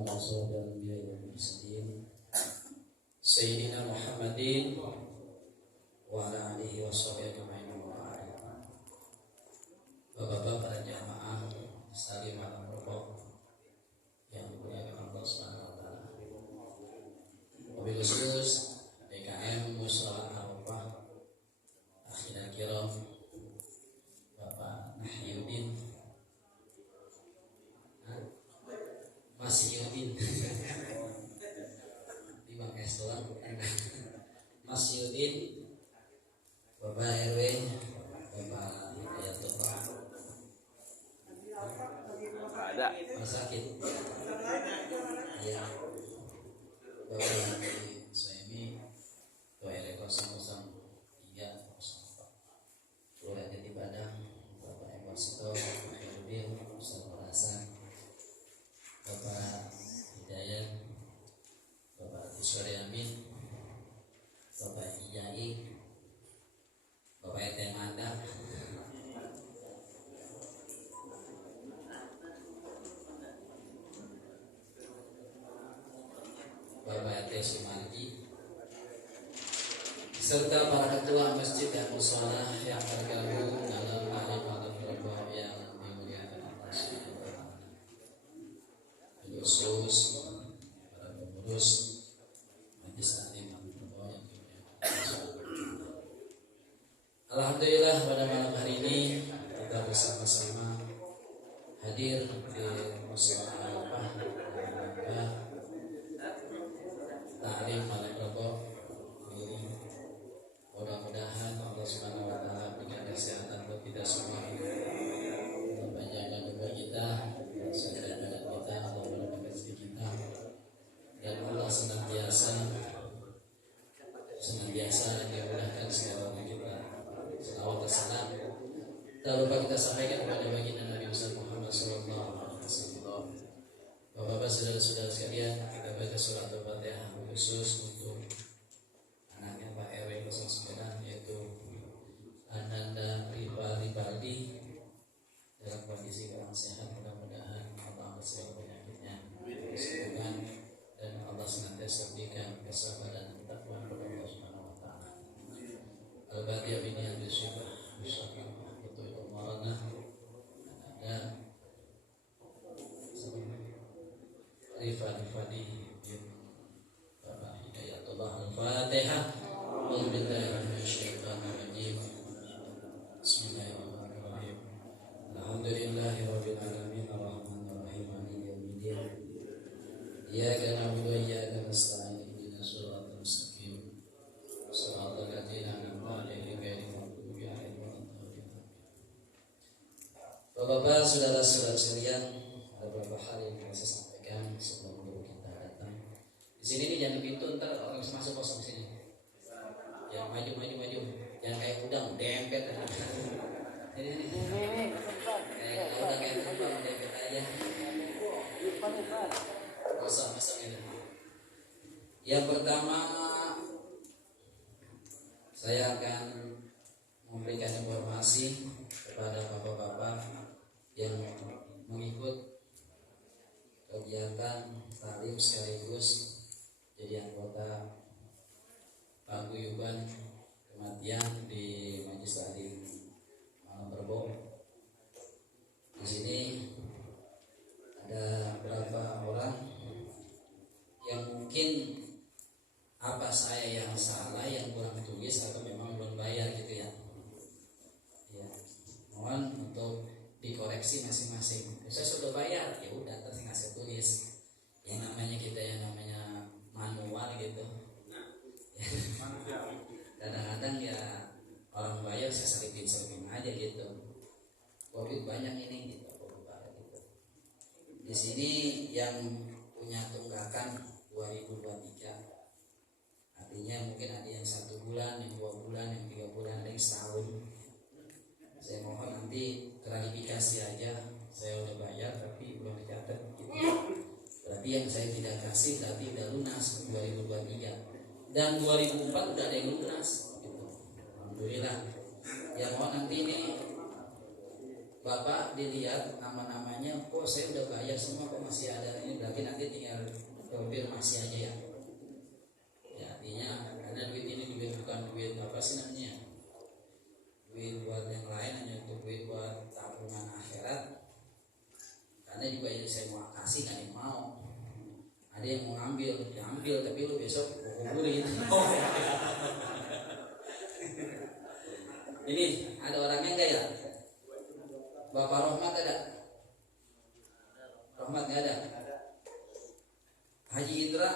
ala asyrofil anbiya'i wal mursalin sayyidina Muhammadin wa ala alihi washabihi ajma'in wa ba'd. Bapak-bapak para jamaah salim malam rokok yang dimuliakan Allah Subhanahu wa taala. Wabil khusus PKM Musyawarah Arafah Akhirul Kiram Bapak Nahyuddin Mas Yudin di Bang Estolan Mas Yudin, Bapak RW, Bapak Hidayatullah ada Mas Sakit ya, Bapak Yudin Suemi WR 003 Kelurahan Jati Padang, Bapak Eko Sito, Pak Yudin, Ustaz Hasan, Bapak Hidayat, Bapak Kuswari Amin, Bapak Ijai, Bapak Ete Mada, Bapak Ete Sumarji, serta para ketua masjid dan mushola yang tergabung dalam malam berbuah yang dimuliakan Allah Subhanahu wa taala. Khusus para pengurus majelis taklim yang dimuliakan Allah. Alhamdulillah pada malam hari ini kita bersama-sama hadir di musyawarah Arafah taklim malam rokok ini. Mudah-mudahan Allah Subhanahu wa taala berikan kesehatan buat kita semua. Allah panjangkan umur kita, segala badan kita, Allah berkati rezeki kita. Dan Allah senantiasa dimudahkan segala kita. Selawat wassalam tak lupa kita sampaikan kepada baginda Nabi Muhammad SAW. Bapak-bapak, saudara-saudara sekalian, kita baca surat Al-Fatihah khusus untuk anaknya Pak RW 09 yaitu Ananda Rivaldi dalam kondisi kurang sehat. Mudah-mudahan Allah angkat penyakitnya, kesembuhan, dan Allah senantiasa berikan kesabaran dan ketakwaan kepada Allah Subhanahu wa taala. Al-Fatihah ini yang disyukur usahakan betul umarana dan Rivaldi bin Bapak Hidayatullah. Al-Fatihah. Bismillahirrahmanirrahim. Alhamdulillahirabbil alamin arrahmanirrahim maliki yaumiddin. Iyyaka na'budu wa iyyaka nasta'in ihdinas siratal mustaqim. Shiratal ladzina an'amta 'alaihim ghairil maghdubi 'alaihim waladdallin. Bapak-bapak, saudara-saudara sekalian, ada beberapa hal yang ingin saya sampaikan sebelum guru kita datang. Di sini nih jangan pintu, ntar orang bisa masuk kosong sini. Yang maju, jangan kayak udang dempet. Ini kayak udang kayak udang dempet aja. Masuk ini. Yang pertama, saya akan memberikan informasi kepada bapak-bapak yang mengikut kegiatan taklim sekaligus jadi anggota paguyuban kematian di Majelis Taklim Malam Rebo. Di sini ada beberapa orang yang mungkin apa saya yang salah, yang kurang tulis atau memang belum bayar gitu ya. Ya, mohon untuk dikoreksi masing-masing. Saya sudah bayar, ya udah terus ngasih tulis. Yang namanya kita yang namanya manual gitu. Kadang-kadang ya orang bayar saya selipin aja gitu. Covid banyak ini gitu, Di sini yang punya tunggakan 2023. Artinya mungkin ada yang 1 bulan, yang 2 bulan, yang 3 bulan, ada yang setahun. Saya mohon nanti klarifikasi aja. Saya udah bayar tapi belum dicatat gitu. Berarti yang saya tidak kasih berarti udah lunas 2023. Dan 2004 udah ada yang lunas gitu. Alhamdulillah. Ya mohon nanti ini Bapak dilihat nama-namanya, kok saya udah bayar semua kok masih ada ini, berarti nanti tinggal hampir masih aja ya. Ya artinya karena duit ini bukan duit apa sih namanya, duit buat yang lain, hanya untuk duit buat tabungan akhirat. Karena juga ini saya mau kasih kan yang mau, ada yang mau ngambil, diambil tapi lu besok kumpulin. Ini ada orangnya enggak ya? Bapak Rohmat ada? Rohmat nggak ada? Haji Indra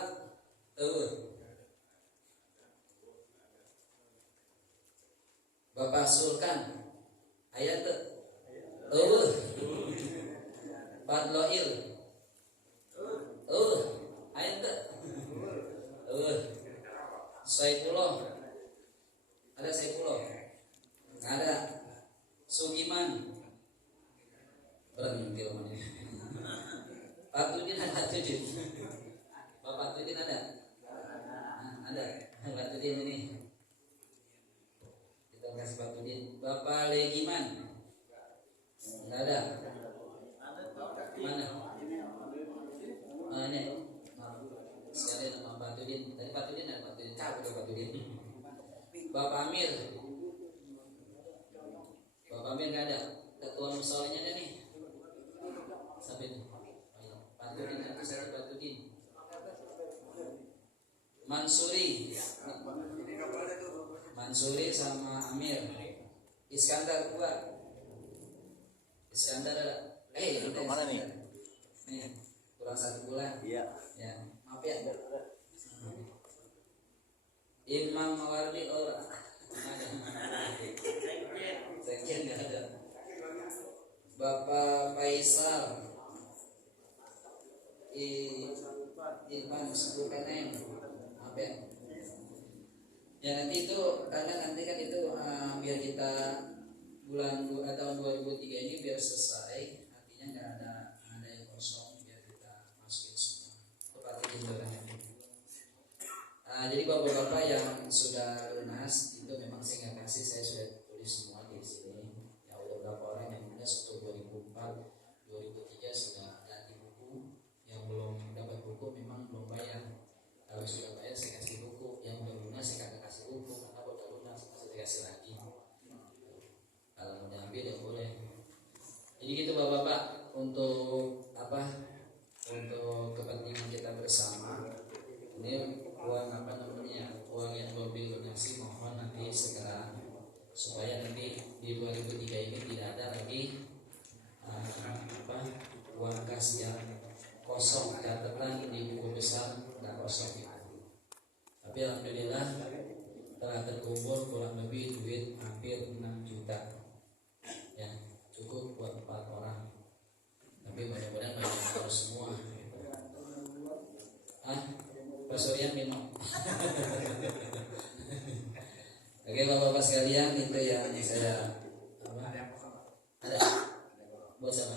Bapak Sulkan ayat Badloil ayat Saifullah ada, Saifullah ada, Sugiman berhenti omongnya. Patudin ada, Patudin. Bapak Patudin ada? Ada. Patudin ini. Kita kasih Patudin. Bapak Legiman. Enggak ada. Mana? Ini. Sekali nama Patudin. Tadi Patudin ada, Patudin. Cabut Patudin. Bapak Amir. Bapak Amir enggak ada. Ketua musolanya ada nih. Sampai itu. Patudin nanti saya Patudin. Mansuri sama Amir. Iskandar keluar. Iskandar ada. Untuk mana nih? Nih, kurang 1 bulan. Iya. Ya, maaf ya. Imam Mawardi orang. Sekian nggak ada. Bapak Faisal. Irfan Subukanem, apa ya? Ya nanti itu karena nanti kan itu biar kita tahun 2003 ini biar selesai, artinya nggak ada yang kosong, biar kita masukin semua. Tepatnya gitu. Jadi bapak-bapak yang sudah lunas itu memang saya nggak kasih, saya sudah tulis semua di sini. Ya udah berapa orang yang lunas untuk 2004, 2003 sudah ganti buku, yang belum dapat buku memang belum bayar. Kalau sudah bayar saya kasih buku, yang udah lunas saya kagak kasih buku, karena kalau udah lunas saya dikasih lagi. Kalau mau diambil ya boleh. Jadi gitu bapak-bapak, untuk apa? Untuk kepentingan kita bersama. Ini uang apa namanya? Uang yang mobil donasi mohon nanti segera, supaya nanti di 2003 ini tidak ada lagi uang kas yang kosong, catatan di buku besar nggak kosong gitu. Tapi alhamdulillah telah terkumpul kurang lebih duit hampir 6 juta ya, cukup buat 4 orang, tapi mudah-mudahan banyak harus semua gitu. Pak Surya minum. Oke bapak-bapak sekalian, itu yang saya ada bos apa?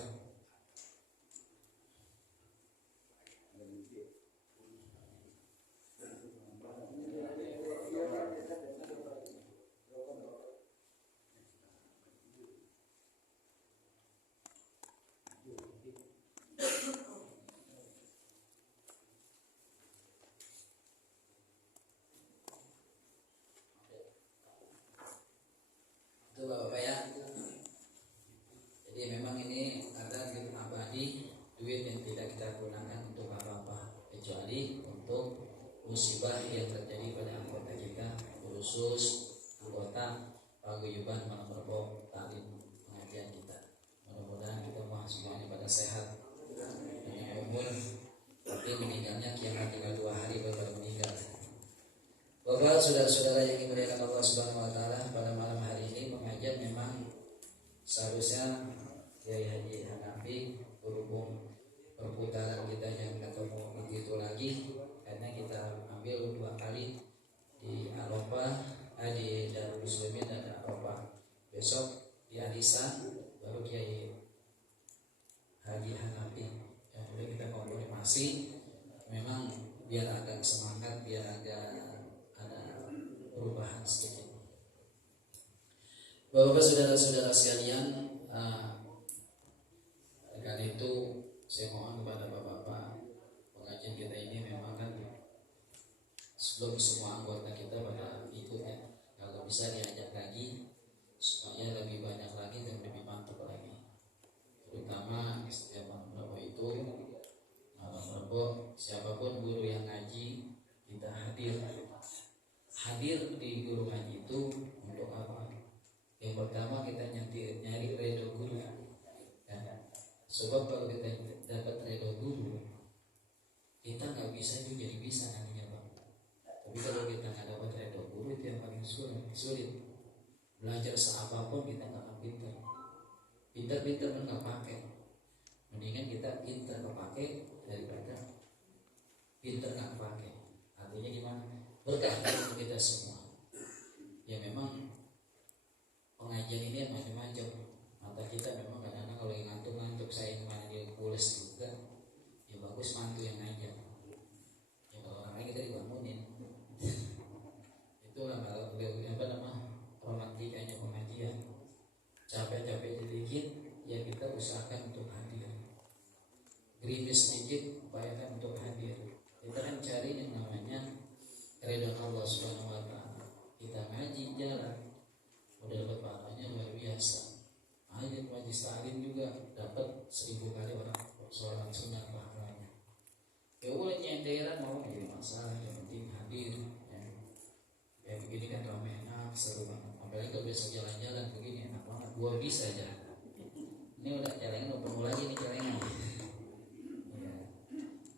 Itu bapak ya. Jadi memang ini ada duit abadi, duit yang tidak kita gunakan untuk apa-apa kecuali untuk musibah yang terjadi pada anggota kita, khusus anggota paguyuban malam Rebo taklim pengajian kita. Mudah-mudahan kita semuanya pada sehat, punya umur, tapi meninggalnya kiamat tinggal 2 hari baru meninggal. Bapak, saudara-saudara yang dimuliakan Allah Subhanahu wa taala, pada malam hari ini pengajian memang seharusnya Kiai Haji Hanafi berhubung perputaran kita yang ketemu itu lagi, karena kita ambil 2 kali di Arafah, di Darul Muslimin dan Arafah. Besok di Alisa baru Kiai Haji Hanafi. Yang boleh kita konfirmasi, memang biar agak semangat, biar agak ada perubahan sedikit. Bapak-bapak, saudara-saudara sekalian, karena itu saya mohon kepada bapak-bapak, pengajian kita ini memang sebelum semua anggota kita pada ikut ya. Kalau bisa diajak lagi supaya lebih banyak lagi dan lebih mantap lagi. Terutama setiap malam Rabu itu, malam Rabu siapapun guru yang ngaji kita hadir di guru ngaji itu untuk apa? Yang pertama kita nyari ridho guru ya. Sebab kalau kita dapat ridho guru, kita nggak bisa juga jadi bisa nantinya Bang. Tapi kalau kita nggak dapat ridho guru itu yang paling sulit. Belajar seapapun kita nggak akan pintar. Pintar pun nggak pakai. Mendingan kita pintar kepake daripada pintar nggak pakai. Artinya gimana? Berkah untuk kita semua. Ya memang pengajian ini macam-macam. Mata kita memang kadang-kadang kalau ngantuk-ngantuk saya kemana dia pules juga. Ya bagus mantu yang ngajar. Ya kalau orang lain kita dibangunin. Itulah kalau romantikanya pengajian. Capek-capek sedikit, ya kita usahakan untuk hadir. Gerimis sedikit, upayakan untuk hadir. Kita kan cari yang namanya ridha Allah Subhanahu wa taala. Kita ngaji jalan, udah dapat pahalanya luar biasa. Hadir majlis taklim juga dapat 1000 kali orang sholat sunat pahalanya. Ya boleh nyenderan mau jadi masalah, yang penting hadir. Ya begini kan ramai enak, seru banget. Apalagi kalau besok jalan-jalan begini enak banget. Gua bisa jalan. Ini udah jalan udah penuh lagi nih jalannya.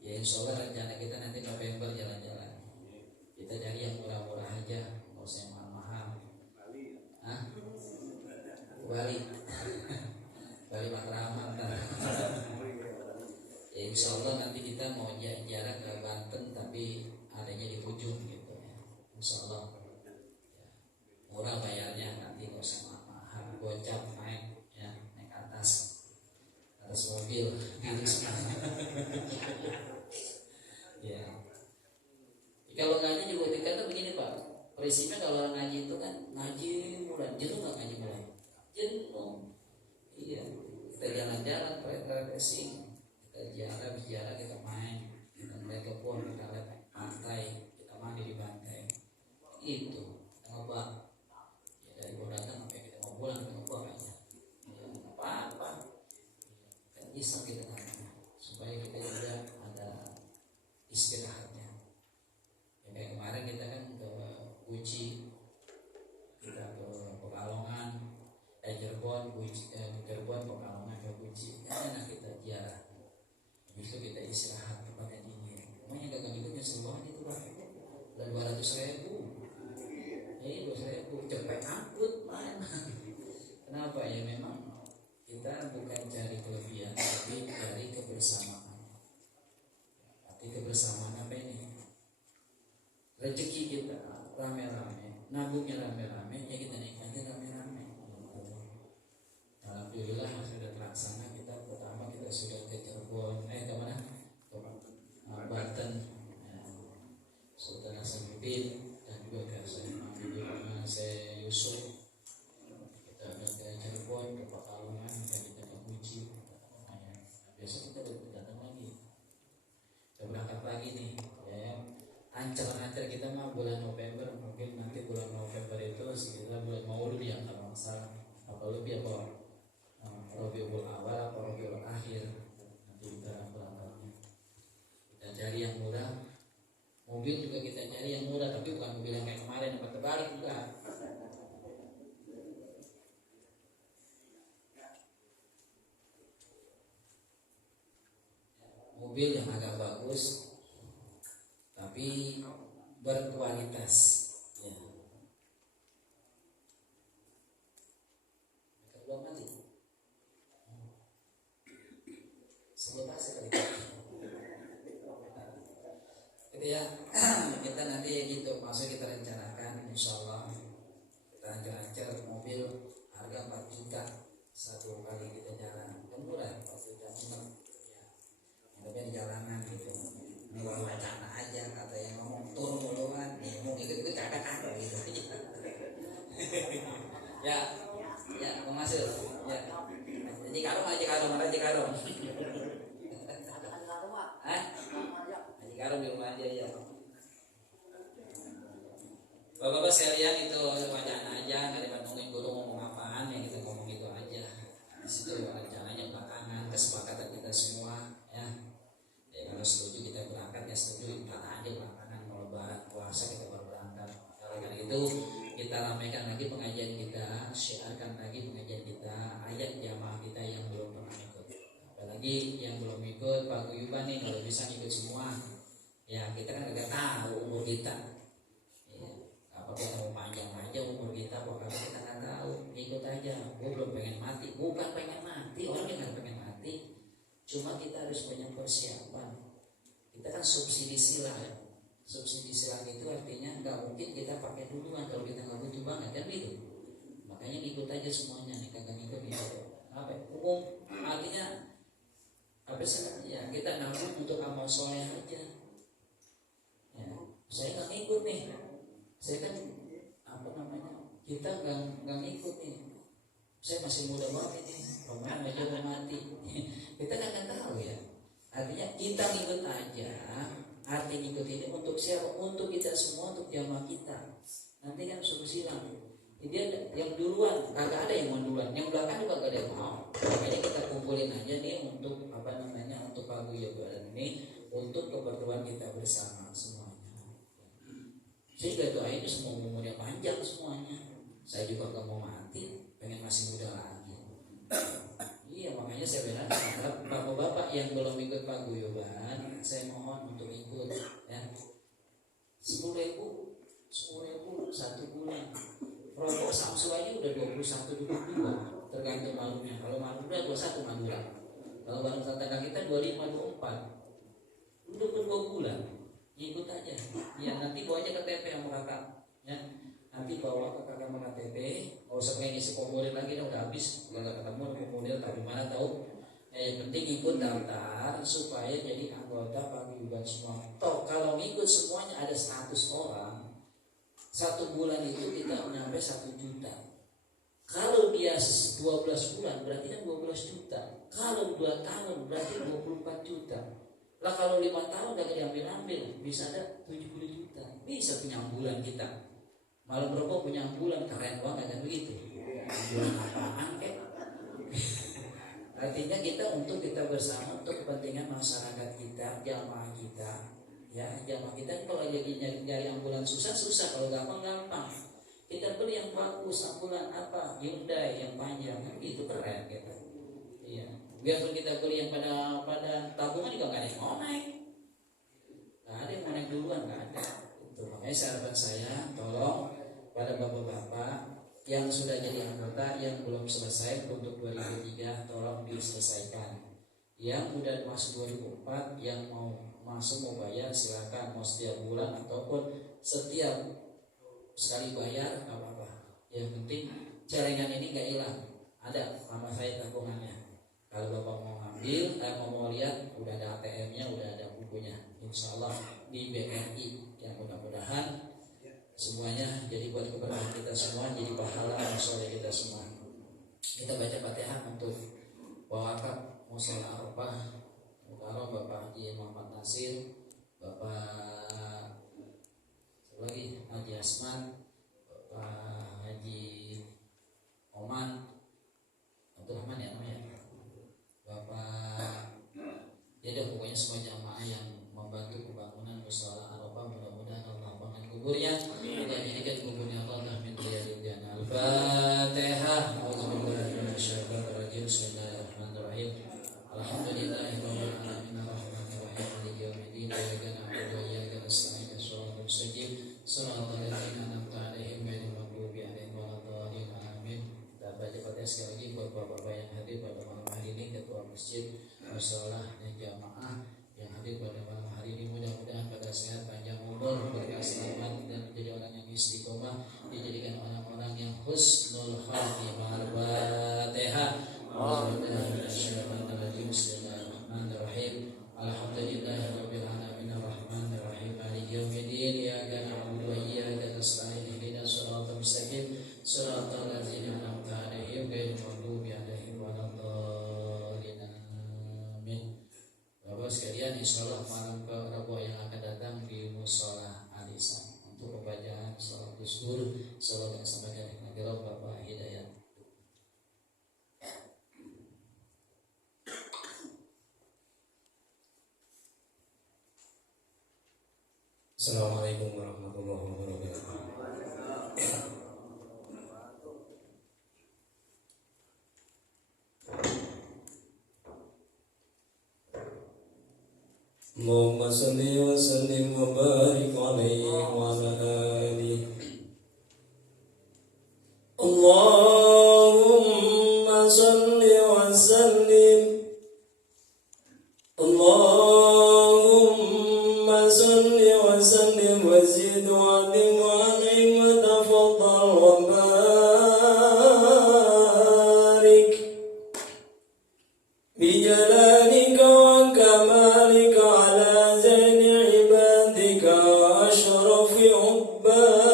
Ya insya Allah rencana kita nanti November jalan-jalan. Kita cari yang murah-murah aja, nggak usah yang mahal-mahal. Bali Matraman. Ya insya Allah nanti kita mau jarak ke Banten tapi adanya di ujung gitu ya. Insya Allah murah bayarnya, nanti nggak usah mahal, gocap naik atas mobil gitu semua. Ya. Kalau ngaji juga kita tuh begini Pak, prinsipnya kalau orang ngaji itu kan ngaji mulai jenuh nggak ngaji mulai jenuh. Iya, kita jalan-jalan, refreshing, kita bicara, kita main, kita naik ke pohon, kita lihat pantai, kita mandi di pantai, itu kita ngobrol. Ya dari datang sampai kita mau pulang kita ngobrol aja. Ya nggak apa-apa, kan iseng kita nanya supaya kita juga ada istirahatnya. Ya kayak kemarin kita kan ke Uci, kita ke Pekalongan, Cirebon, Pekalongan ke Uci, enak kita ziarah. Habis itu kita istirahat kepada dingin. Pokoknya gagal itu nyesel banget itu Pak. Dan 200.000. Ya 200.000 cepet angkut main. Kenapa ya? Memang kita bukan cari kelebihan, tapi cari kebersamaan. Arti kebersamaan apa ini? Rezeki kita rame-rame, nabungnya rame-rame, ya kita nikmati rame-rame. Alhamdulillah sudah terlaksana. Kita pertama kita sudah ke Cirebon, ke mana? Ke Banten, Sultan Hasanuddin, dan juga ke saya Yusuf. Kita ke Cirebon, ke Pekalongan, kita ke Uji. Besok kita datang lagi. Kita berangkat lagi nih. Ya, ancar kita mah bulan November, mungkin nanti bulan November itu sekitar bulan Maulid yang kalau masalah apa lebih apa Rabiul Awal atau Rabiul Akhir, nanti kita berangkatnya. Kita cari yang murah, mobil juga kita cari yang murah, tapi bukan mobil yang kayak kemarin yang terbalik, bukan. Mobil yang agak bagus tapi berkualitas ya. Belum nanti sabotase kali gitu ya. Kita nanti gitu, maksudnya kita rencanakan insyaallah kita ancar-ancar mobil harga 4 juta satu kali kita jalan, kan murah 4 juta ya. Tapi di jalanan gitu, ini wacana aja, kata yang ngomong turun duluan, nih mau ikut ada gitu. Ya, menghasil. Ya, Haji Karom. Haji Karom di rumah aja ya. Bapak-bapak sekalian itu wacana aja, nggak dipantungin guru ngomong apaan ya kita ngomong itu aja. Di situ rencananya belakangan kesepakatan kita semua ya. Ya kalau setuju kita berangkat ya setuju, kita aja belakangan mau lebaran puasa kita baru berangkat. Karena itu kita ramaikan lagi pengajian kita, syiarkan lagi pengajian kita, ajak jamaah kita yang belum pernah ikut. Apalagi yang belum ikut Pak Guyuban nih kalau bisa ikut semua. Ya kita kan agak tahu umur kita. Apa kita mau panjang aja umur kita, pokoknya kita nggak tahu, ikut aja. Gue belum pengen mati, bukan pengen mati, orang yang nggak pengen mati, cuma kita harus banyak persiapan. Kita kan subsidi silang. Subsidi silang itu artinya nggak mungkin kita pakai duluan kalau kita nggak butuh banget kan gitu. Makanya ikut aja semuanya nih, kagak ikut gitu. Apa umum artinya apa sih ya, kita nabung untuk amal soleh aja. Ya, saya nggak ikut nih. Saya kan kita nggak ngikut nih, saya masih muda banget nih, pemain aja udah mati. Kita nggak tahu ya, artinya kita ngikut aja. Arti ngikut ini untuk siapa? Untuk kita semua, untuk jamaah kita. Nanti kan suruh silang, dia yang duluan kagak ada yang mau duluan, yang belakang juga gak ada yang mau. Makanya kita kumpulin aja nih untuk untuk paguyuban ini, untuk keperluan kita bersama semuanya. Saya juga doain semua umurnya panjang semuanya. Saya juga gak mau mati, pengen masih muda lagi. Iya, makanya saya bilang bapak-bapak yang belum ikut paguyuban, saya mohon untuk ikut ya. 10.000 1 bulan. Rokok Samsu aja udah 21-22, tergantung malunya. Kalau malu udah 21 Madura. Kalau barang tetangga kita 25-24. Udah 2 bulan. Ikut aja. Ya nanti bawa aja KTP sama kakak. Ya. Nanti bawa ke kakak sama KTP. Gak usah pengen ngisi formulir lagi, udah habis. Kalau gak ketemu formulir tapi mana tahu. Yang penting ikut daftar supaya jadi anggota paguyuban semua. Toh kalau ngikut semuanya ada 100 orang. 1 bulan itu kita nyampe 1 juta. Kalau dia 12 bulan berarti kan 12 juta. Kalau 2 tahun berarti 24 juta. Lah kalau 5 tahun gak diambil-ambil bisa ada 70 juta. Bisa punya ambulan kita. Malam rokok punya ambulan, keren banget kan begitu. Ambulan apaan kek? Artinya kita untuk kita bersama, untuk kepentingan masyarakat kita, jamaah kita. Ya, jamaah kita kalau jadi nyari ambulan susah, kalau gampang. Kita beli yang bagus, ambulan apa? Hyundai yang panjang, itu keren gitu. Iya. Biarpun kita beli yang pada tabungan juga nggak ada yang mau naik. Nggak ada yang mau naik duluan, nggak ada. Itu makanya harapan saya, tolong pada bapak-bapak yang sudah jadi anggota yang belum selesai untuk 2003 tolong diselesaikan. Yang udah masuk 2004 yang mau masuk mau bayar silakan, mau setiap bulan ataupun setiap sekali bayar nggak apa-apa. Yang penting celengan ini nggak hilang, ada nama saya tabungannya. Kalau bapak mau ngambil, mau lihat udah ada ATM-nya, udah ada bukunya. Insya Allah di BNI yang mudah-mudahan semuanya jadi buat keberkahan kita semua, jadi pahala soleh kita semua. Kita baca Fatihah untuk wakaf musola Arafah. Kalau Bapak Haji Muhammad Nasir, Bapak lagi Haji Asman, Bapak Haji Oman Abdurrahman ya namanya, Bapak ya pokoknya semua jamaah yang membantu pembangunan musola Arafah, mudah-mudahan Allah lapangkan kuburnya, Allah jadikan kuburnya Allah min riyadil jannah. Al-Fatihah. Auzubillahi minasyaitonir rajim. Bismillahirrahmanirrahim. Alhamdulillahirabbil alamin arrahmanir rahim maliki yaumiddin iyyaka na'budu wa iyyaka nasta'in ihdinas mustaqim shiratal ladzina an'amta 'alaihim ghairil maghdubi 'alaihim waladdallin amin. Dan baca Fatihah sekali lagi buat bapak-bapak yang hadir pada malam hari ini, ketua masjid, mushola dan jamaah yang hadir pada malam hari ini, mudah-mudahan pada sehat, panjang umur, berkah selamat dan menjadi orang yang istiqomah, dijadikan orang-orang yang husnul khatimah. Al-Fatihah. Bismillahirrahmanirrahim. Alhamdulillahirabbil alamin arrahmanir rahim maliki yaumiddin iyyaka na'budu wa iyyaka nasta'in ihdinas siratal mustaqim siratal ladzina an'amta 'alaihim ghairil maghdubi 'alaihim waladdallin amin. Bapak sekalian, insyaallah malam ke Rabu yang akan datang di Mushola Al-Ihsan untuk pembacaan salat Ghusl Assalamualaikum warahmatullahi wabarakatuh. Allahumma salli wa sallim wa barik alaihi wa ala alihi. Allahumma salli wa sallim. Allahumma salli wa sallim wa zid wa adim wa anim wa tafaddal wa barik bi jalalika wa kamalika ala zaini ibadika wa ashrafi ubbadik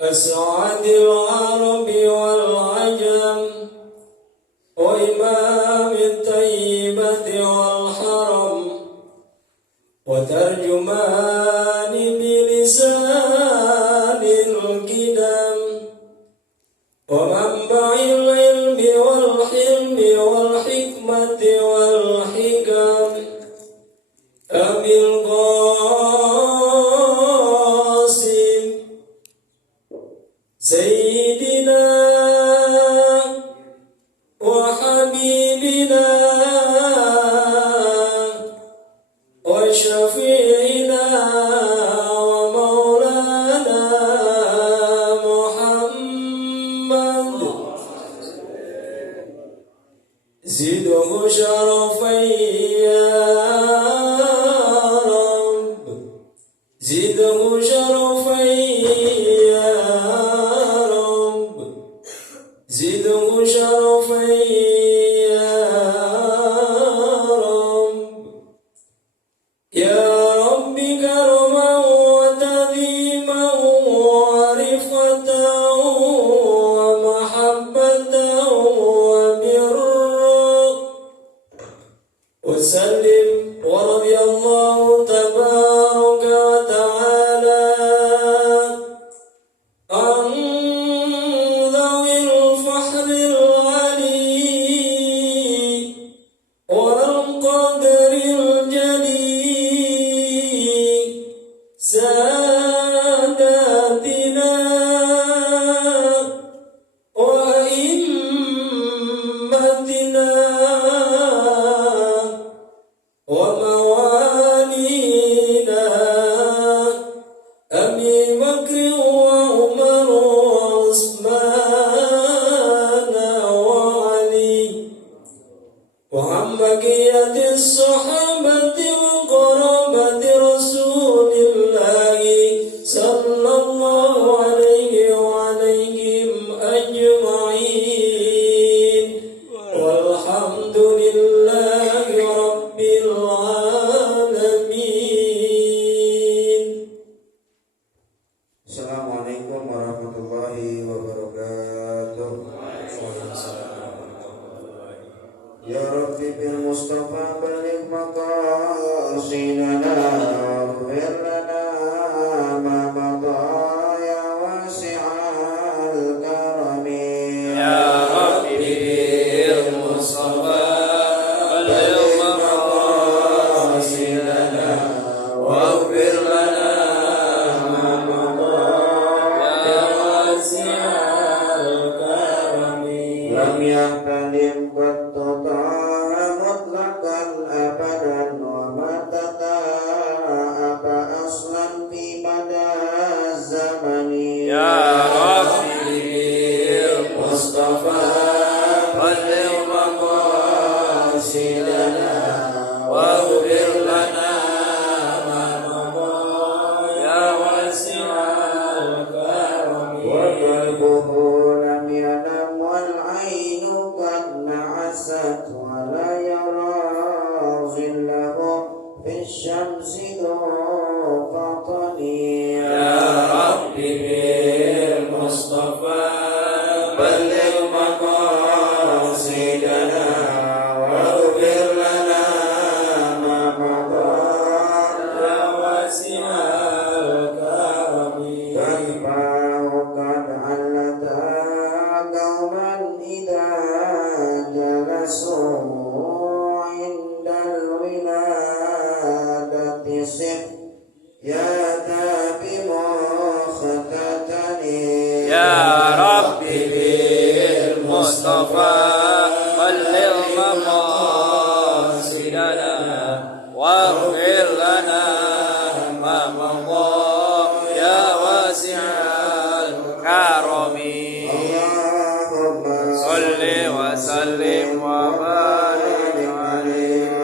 as'adil arabi wal ajam wa imamit tayyibati wal haram wa tarjumani bilisanil kidam wa manba'il ilmi wal hilmi wal hikmati wal hikam abil qasim sayyidina wa habibina wa syafi'ina wa maulana Muhammad zidhu syarafan ya Rabb zidhu syarafan ya Rabb zidhu syarafan ya Rabb ya Rabbi karman wa tadhiman wa rifatan wa mahabbatan wa birra wa sallim wa radiyallahu tabaraka wa ta'ala an dhawil fahril ali wal qadril jali sadatina wa immatina wa mawalina Abi Bakr wa Umar wa Uthman wa Ali wa ambaqiyati sahabati wa qarabati rasulillahi sallallahu alaihi wa alaihim ajma'in walhamdulillahi rabbil alamin. Assalamualaikum warahmatullahi wabarakatuh. Ya Rabbi bil Mustafa baligh maqasidana waghfir lana ma madha ya wasi'al karami. Ya Rabbi bil Mustafa baligh maqasidana waghfir lana ma madha ya wasi'al karami. Lam yahtalim mutlaqan abadan wa matata apa aslan fi mada zamani. Ya Rabbi Mustafa balligh maqasidana waghfir lana ma madha ya wasi'al karami. Wa qalbuhu lam yanam wal ainu qad na'asat wa la yara zillahu fi syamsi fatani. Ya Rabbi bil Mustafa balligh maqasidana waghfir lana ma madha ya wasi'al karami. Kaifahu qad allata qauman idha jalasu indal wiladati يا تابي مختتني يا ربي بالمصطفى بلغ مقاصدنا واغفر لنا ما مضى يا واسع الكرم اللهم صل وسلم وبارك عليه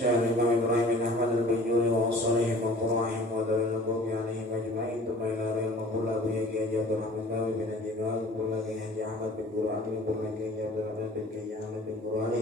شاهد الإمام إبراهيم بن أحمد البيجوري وأصالهم وقرائهم ودار النبوة عليهم أجمعين ثم إلى رأي المقبول أبو يجي عبد الرحمن باوي بن الجبال وقل لك حاجي أحمد بن قرآن وقل لك عبد الرحمن بن كي أحمد بن قرآن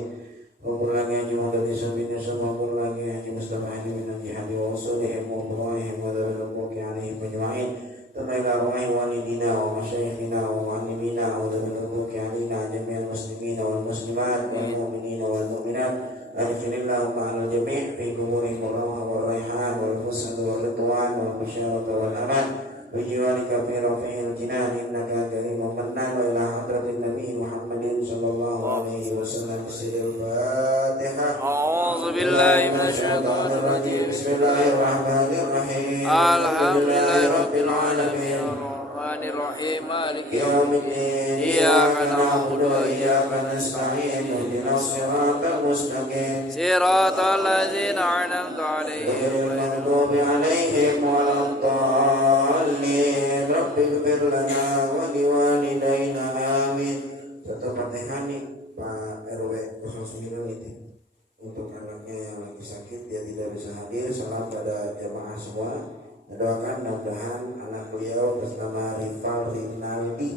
وقل لك حاجي محمد بن سبيل نسب وقل لك حاجي مصطفى أحمد بن الجهاد وأصالهم وقرائهم ودار النبوة عليهم أجمعين ثم إلى رأي والدينا ومشايخنا ومعلمينا ودار النبوة علينا جميع المسلمين والمسلمات والمؤمنين والمؤمنات أدخل اللهم على الجميع في قبورهم الروح والريحان والحسن والرضوان والبشارة والأمان بجوارك في رفيع الجنان إنك كريم منان وإلى حضرة النبي محمد صلى الله عليه وسلم بسر الفاتحة. أعوذ بالله من الشيطان الرجيم بسم الله الرحمن الرحيم الحمد لله رب العالمين الرحمن الرحيم مالك يوم الدين إياك نعبد وإياك نستعين اهدنا الصراط المستقيم صراط الذين أنعمت عليهم غير المغضوب عليهم ولا الضالين رب اغفر لنا ولوالدينا آمين. Satu Fatihah nih Pak RW 09 itu untuk anaknya yang lagi sakit, dia tidak bisa hadir. Salam pada jamaah semua. Doakan mudah-mudahan anak beliau bernama Rival Rinaldi,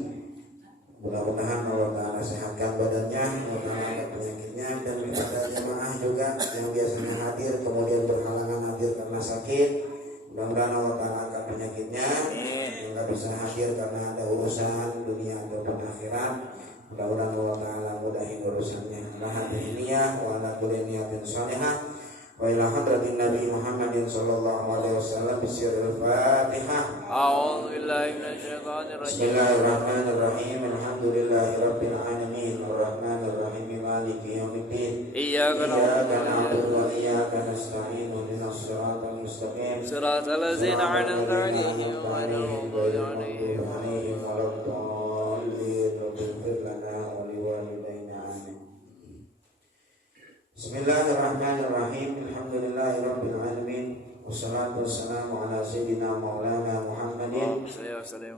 mudah-mudahan Allah Ta'ala sehatkan badannya, mudah-mudahan penyakitnya, dan kepada jemaah juga yang biasanya hadir kemudian berhalangan hadir karena sakit, mudah-mudahan Allah Ta'ala angkat penyakitnya, yang nggak bisa hadir karena ada urusan dunia ataupun akhirat, mudah-mudahan Allah Ta'ala mudahin urusannya. Alhamdulillah wa ala kulli niyatin shalihah. Wa ila hadratin Nabi Muhammadin sallallahu alaihi wasallam bisirril Fatihah. أعوذ بالله من الشيطان الرجيم Bismillahirrahmanirrahim. Alhamdulillahirabbil alamin arrahmanir rahim maliki yaumiddin. إياك Iyyaka نعبد na'budu wa iyyaka nasta'in ihdinas siratal mustaqim. صراط الذين أنعمت عليهم غير المغضوب ghairil عليهم maghdubi 'alaihim waladdallin. Rabbighfir lana wa liwalidayna amin. Bismillahirrahmanirrahim. Alhamdulillahirabbil alamin. Wassalatu wassalamu ala sayyidina maulana Muhammadin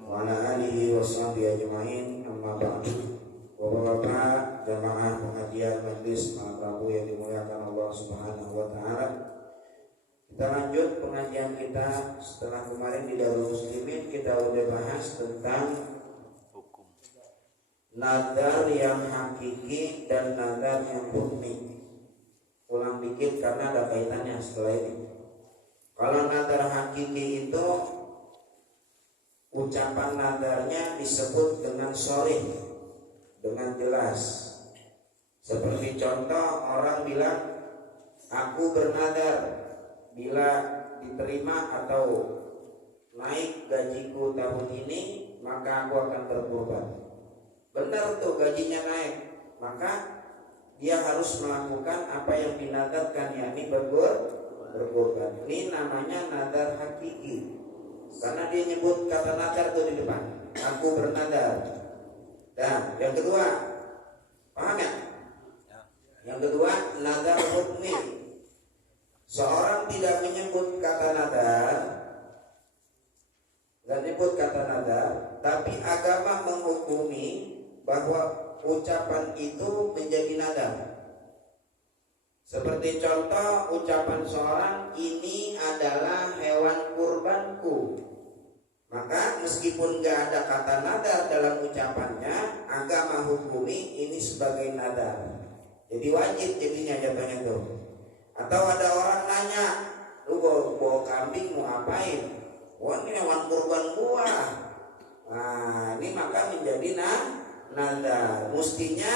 wa ala alihi washabihi ajma'in. Amma ba'du. Bapak-bapak jamaah pengajian majlis Malam Rabu yang dimuliakan Allah Subhanahu wa taala. Kita lanjut pengajian kita setelah kemarin di Darul Muslimin kita udah bahas tentang nadar yang hakiki dan nadar yang hukmi. Ulang dikit karena ada kaitannya setelah ini. Kalau nadar hakiki itu ucapan nadarnya disebut dengan sharih, dengan jelas. Seperti contoh orang bilang, aku bernadar bila diterima atau naik gajiku tahun ini maka aku akan berkorban. Benar tuh gajinya naik, maka dia harus melakukan apa yang dinadarkan, yakni berkorban. Ini namanya nadar hakiki, karena dia nyebut kata nadar tuh di depan. Aku bernadar. Dan yang kedua, paham ya? Yang kedua, nadar hukmi. Seorang tidak menyebut kata nadar, nggak nyebut kata nadar, tapi agama menghukumi bahwa ucapan itu menjadi nadar. Seperti contoh ucapan seorang, ini adalah hewan kurbanku. Maka meskipun gak ada kata nadar dalam ucapannya, agama hukumi ini sebagai nadar. Jadi wajib jadinya jatuhnya tuh. Atau ada orang nanya, lu bawa kambing mau ngapain? Wah, ini hewan kurban gua. Nah, ini maka menjadi nadar. Mestinya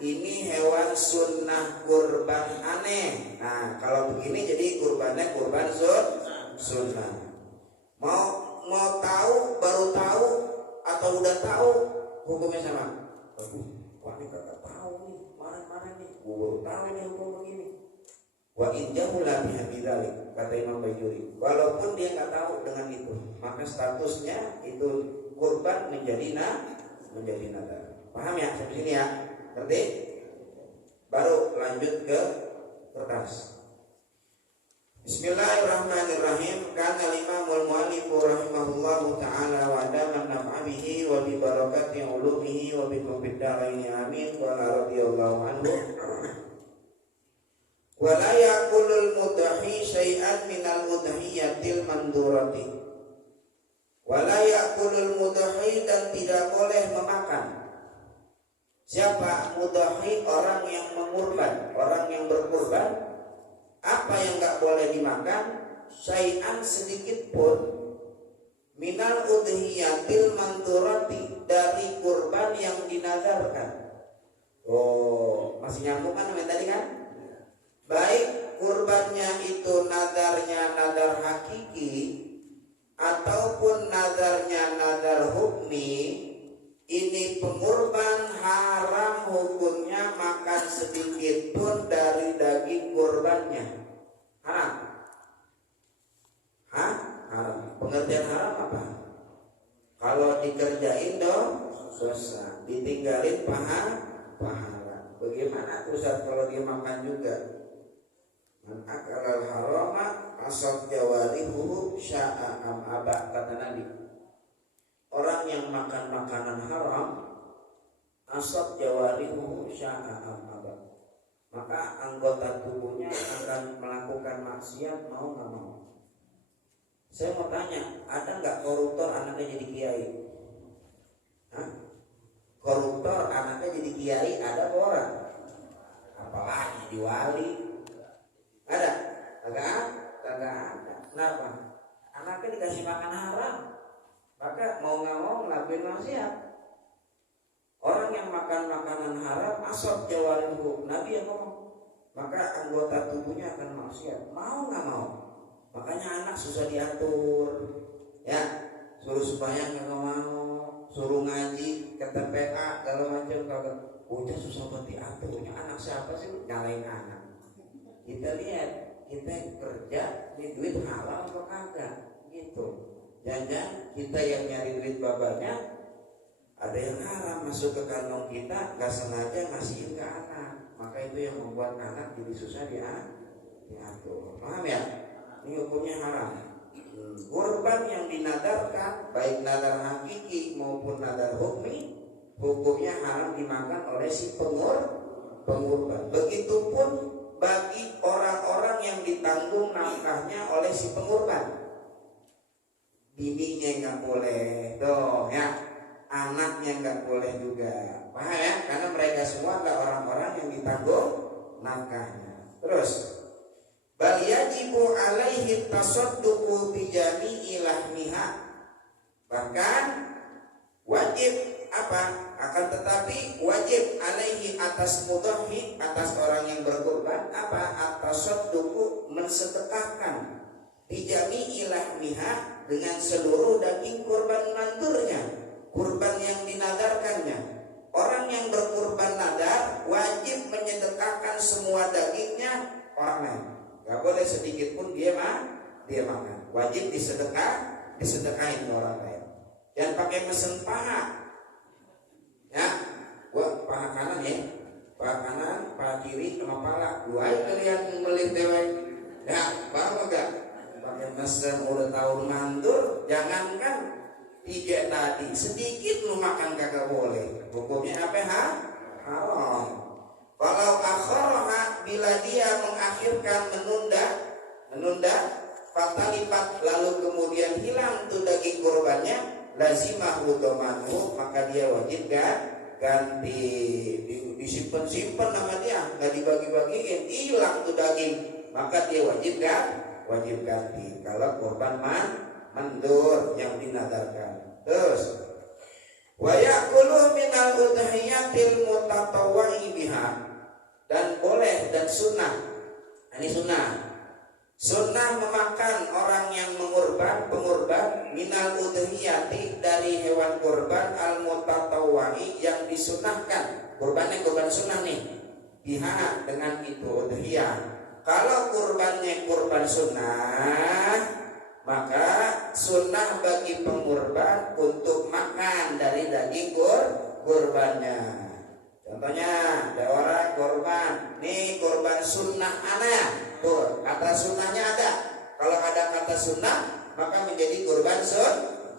ini hewan sunnah kurban aneh. Nah kalau begini jadi kurbannya kurban sunnah. Mau tahu baru tahu atau udah tahu hukumnya sama. Wah ini kagak tahu nih, mana nih, baru tahu nih hukum begini. Wa injahu la bihamidalik, kata Imam Bajuri. Walaupun dia nggak tahu dengan itu, maka statusnya itu kurban menjadi nadar. Paham ya sampai sini ya? Ngerti? Baru lanjut ke kertas. Bismillahirrahmanirrahim. Kana Imamul Mu'allif rahimahullahu ta'ala wa daman naf'a bihi wa bi barakati ulumihi wa bi kubbid daraini amin wa radhiyallahu anhu. Wa la yaqulul mudhi syai'an minal mudhiyatil mandurati. Wa la yaqulul mudhi, dan tidak boleh memakan. Siapa mudhi? Orang yang mengurban, orang yang berkurban. Apa yang enggak boleh dimakan? Syai'an, sedikit pun, minal udhiyatil mandurati, dari kurban yang dinadarkan. Oh, masih nyambung kan sama tadi kan? Baik kurbannya itu nadarnya nadar hakiki ataupun nadarnya nadar hukmi, ini pengurban haram hukumnya makan sedikit pun dari daging kurbannya. Haram. Haram. Pengertian haram apa? Kalau dikerjain dosa, ditinggalin pahala. Bagaimana Ustaz kalau dia makan juga? Man akalal harama asal jawarihu sya'a am aba, kata Nabi. Orang yang makan makanan haram asal jawarihu sya'a am aba, maka anggota tubuhnya akan melakukan maksiat mau nggak mau. Saya mau tanya, ada nggak koruptor anaknya jadi kiai? Koruptor anaknya jadi kiai ada orang? Apalagi di wali? Ada? Kagak ada. Kenapa? Anaknya dikasih makan haram, maka mau nggak mau ngelakuin maksiat. Orang yang makan makanan haram asal jawarihu, Nabi yang ngomong, maka anggota tubuhnya akan maksiat, mau nggak mau. Makanya anak susah diatur, ya, suruh supaya nggak mau, suruh ngaji, kata PA, kalau macam kagak, udah susah banget diaturnya. Anak siapa sih nyalain anak? Kita lihat, kita kerja, ini duit halal atau kagak, gitu. Jangan kita yang nyari duit babanya, ada yang haram masuk ke kantong kita, nggak sengaja ngasihin ke anak, maka itu yang membuat anak jadi susah diatur. Paham ya? Ini hukumnya haram. Kurban yang dinadarkan, baik nadar hakiki maupun nadar hukmi, hukumnya haram dimakan oleh si pengurban. Begitupun bagi orang-orang yang ditanggung nafkahnya oleh si pengurban. Bininya nggak boleh, doh ya, anaknya nggak boleh juga. Paham ya? Karena mereka semua adalah orang-orang yang ditanggung nafkahnya. Terus, bal yajibu alaihi tasadduqu bi jami'i lahmiha. Bahkan wajib apa? Akan tetapi wajib alaihi atas mudhi, atas orang yang berkurban apa? At-tasadduqu, mensedekahkan bi jami'i lahmiha, dengan seluruh daging kurban mandurnya, kurban yang dinadarkannya. Orang yang berkurban nadar wajib menyedekahkan semua dagingnya orang lain. Gak boleh sedikit pun dia makan. Wajib disedekahin orang lain. Jangan pakai mesen paha. Ya, gua paha kanan ya, paha kanan, paha kiri sama pala. Dua kalian melih dewek. Ya, paham gak? Pakai mesen udah tahu mandur, jangankan 3 tadi, sedikit lu makan kagak boleh. Hukumnya apa? Haram. Kalau akharaha, bila dia mengakhirkan, menunda fatalipat, lalu kemudian hilang tuh daging kurbannya, lazimahu domanu, maka dia wajib ganti, disimpan nama dia, nggak dibagi-bagiin, hilang tuh daging, maka dia wajib ganti. Kalau kurban mandur yang dinadarkan. Terus, wa yaqulu minal udhiyatil mutatawwi biha, dan dan sunnah. Ini sunnah. Sunnah memakan orang yang pengurban minal udhiyati dari hewan kurban al mutatawwai yang disunahkan. Kurbannya kurban sunnah nih. Biha dengan itu udhiyah. Kalau kurbannya kurban sunnah, maka sunnah bagi pengurban untuk makan dari daging kurbannya. Contohnya ada orang kurban, nih kurban sunnah anak. Tuh, kata sunnahnya ada. Kalau ada kata sunnah, maka menjadi kurban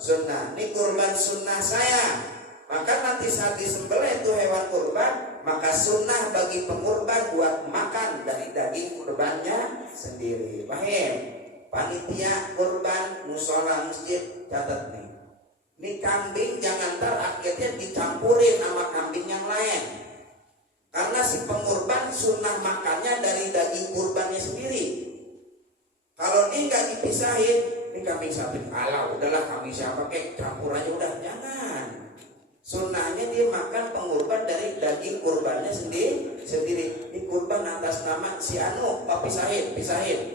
sunnah. Ini kurban sunnah saya. Maka nanti saat disembelih itu hewan kurban, maka sunnah bagi pengurban buat makan dari daging kurbannya sendiri. Paham? Panitia kurban musola masjid, catat nih. Ini kambing jangan ntar akhirnya dicampurin sama kambing yang lain. Karena si pengurban sunnah makannya dari daging kurbannya sendiri. Kalau ini nggak dipisahin, ini kambing sapi, alah udahlah kambing siapa pakai campur aja udah, jangan. Sunnahnya dia makan pengurban dari daging kurbannya sendiri. Ini kurban atas nama si Anu, pisahin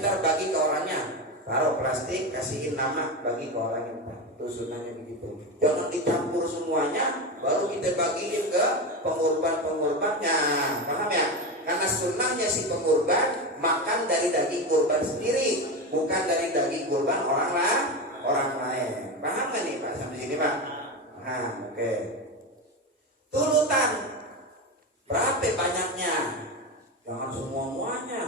ntar bagi ke orangnya. Taruh plastik, kasihin nama, bagi ke orangnya. Itu sunnahnya begitu. Jangan dicampur semuanya, baru kita bagiin ke pengurban-pengurbannya. Paham ya? Karena sunnahnya si pengurban makan dari daging kurban sendiri, bukan dari daging kurban orang lain. Paham nggak nih Pak sampai sini Pak? Nah, oke. Tulutan berapa banyaknya? Jangan semuanya.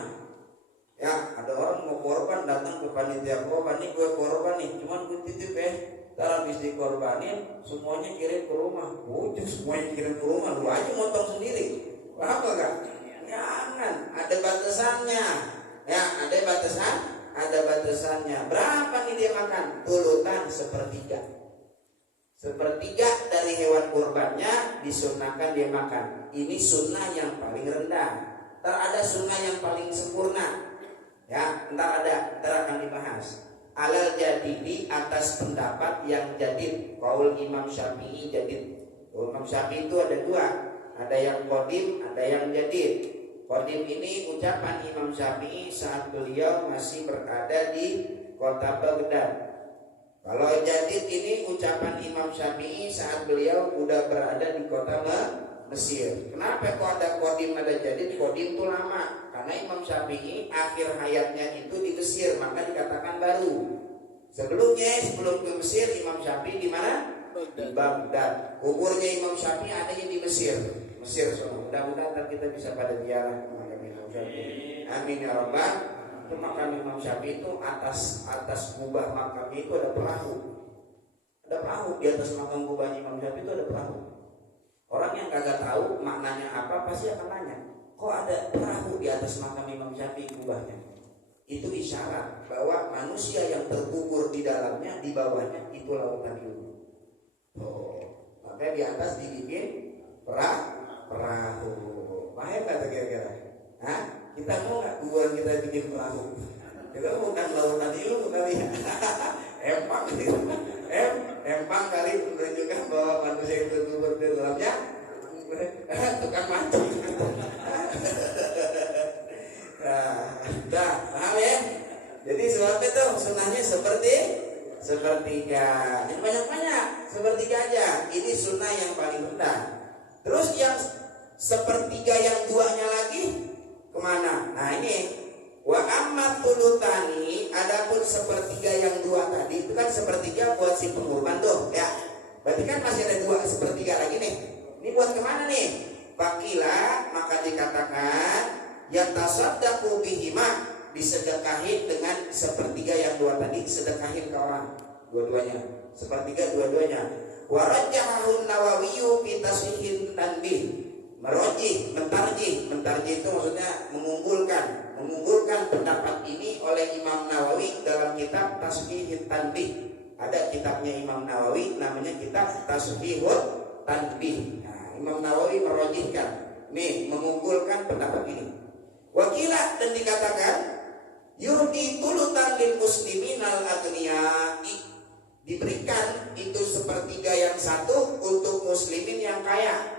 Ya, ada orang mau korban datang ke panitia korban, nih gue korban nih, cuman gue titip ntar habis dikorbanin semuanya kirim ke rumah. Semuanya kirim ke rumah, lu aja motong sendiri. Paham gak? Jangan, ada batasannya. Ya, ada batasannya. Berapa nih dia makan? Tulutan sepertiga dari hewan kurbannya disunahkan dia makan. Ini sunnah yang paling rendah. Ntar ada sunnah yang paling sempurna. Ya, ntar akan dibahas. Alal jadidi atas pendapat yang jadid. Qaul Imam Syafi'i jadid. Imam Syafi'i itu ada dua. Ada yang qadim, ada yang jadid. Qadim ini ucapan Imam Syafi'i saat beliau masih berada di kota Baghdad. Kalau jadid ini ucapan Imam Syafi'i saat beliau udah berada di kota Mesir. Kenapa kok ada qadim ada jadid? Qadim itu lama. Karena Imam Syafi'i akhir hayatnya itu di Mesir, maka dikatakan baru. Sebelum ke Mesir, Imam Syafi'i di mana? Di Baghdad. Kuburnya Imam Syafi'i adanya di Mesir. Mudah-mudahan kita bisa pada ziarah ke makam Imam Syafi'i. Amin ya rabbal. Itu makam Imam Syafi'i itu atas kubah makam itu ada perahu. Ada perahu di atas makam kubah Imam Syafi'i itu ada perahu. Orang yang kagak tahu maknanya apa pasti akan nanya, kok ada perahu di atas makam Imam Syafi'i kubahnya? Itu isyarat bahwa manusia yang terkubur di dalamnya, di bawahnya itu lautan ilmu. Maka di atas dibikin perahu. Paham nggak kira-kira? Kita mau nggak kuburan kita bikin perahu? Itu bukan lautan ilmu kali ya. Empang kali menunjukkan bahwa manusia yang terkubur di dalamnya tukang mancing. Paham ya? Jadi sebab itu sunnahnya sepertiga. Ini banyak-banyak, sepertiga aja. Ini sunnah yang paling rendah. Terus yang sepertiga yang duanya lagi kemana? Nah ini wa amma tulutani, adapun sepertiga yang dua tadi itu kan sepertiga buat si pengurban tuh ya. Berarti kan masih ada dua sepertiga lagi nih. Ini buat kemana nih? Fakila, maka dikatakan yatasaddaqu bihima, disedekahin dengan sepertiga yang dua tadi, sedekahin ke orang dua-duanya, sepertiga dua-duanya. Wa rajjahu Nawawi fi tashihin tanbih. Mentarjih itu maksudnya mengunggulkan pendapat ini oleh Imam Nawawi dalam kitab Tasbihut Tanbih. Ada kitabnya Imam Nawawi namanya kitab Tasbihut Tanbih. Nah, Imam Nawawi merojihkan, nih mengunggulkan pendapat ini. Wakilah dan dikatakan yurdi tulutan lil muslimin al aghniyai, diberikan itu sepertiga yang satu untuk muslimin yang kaya.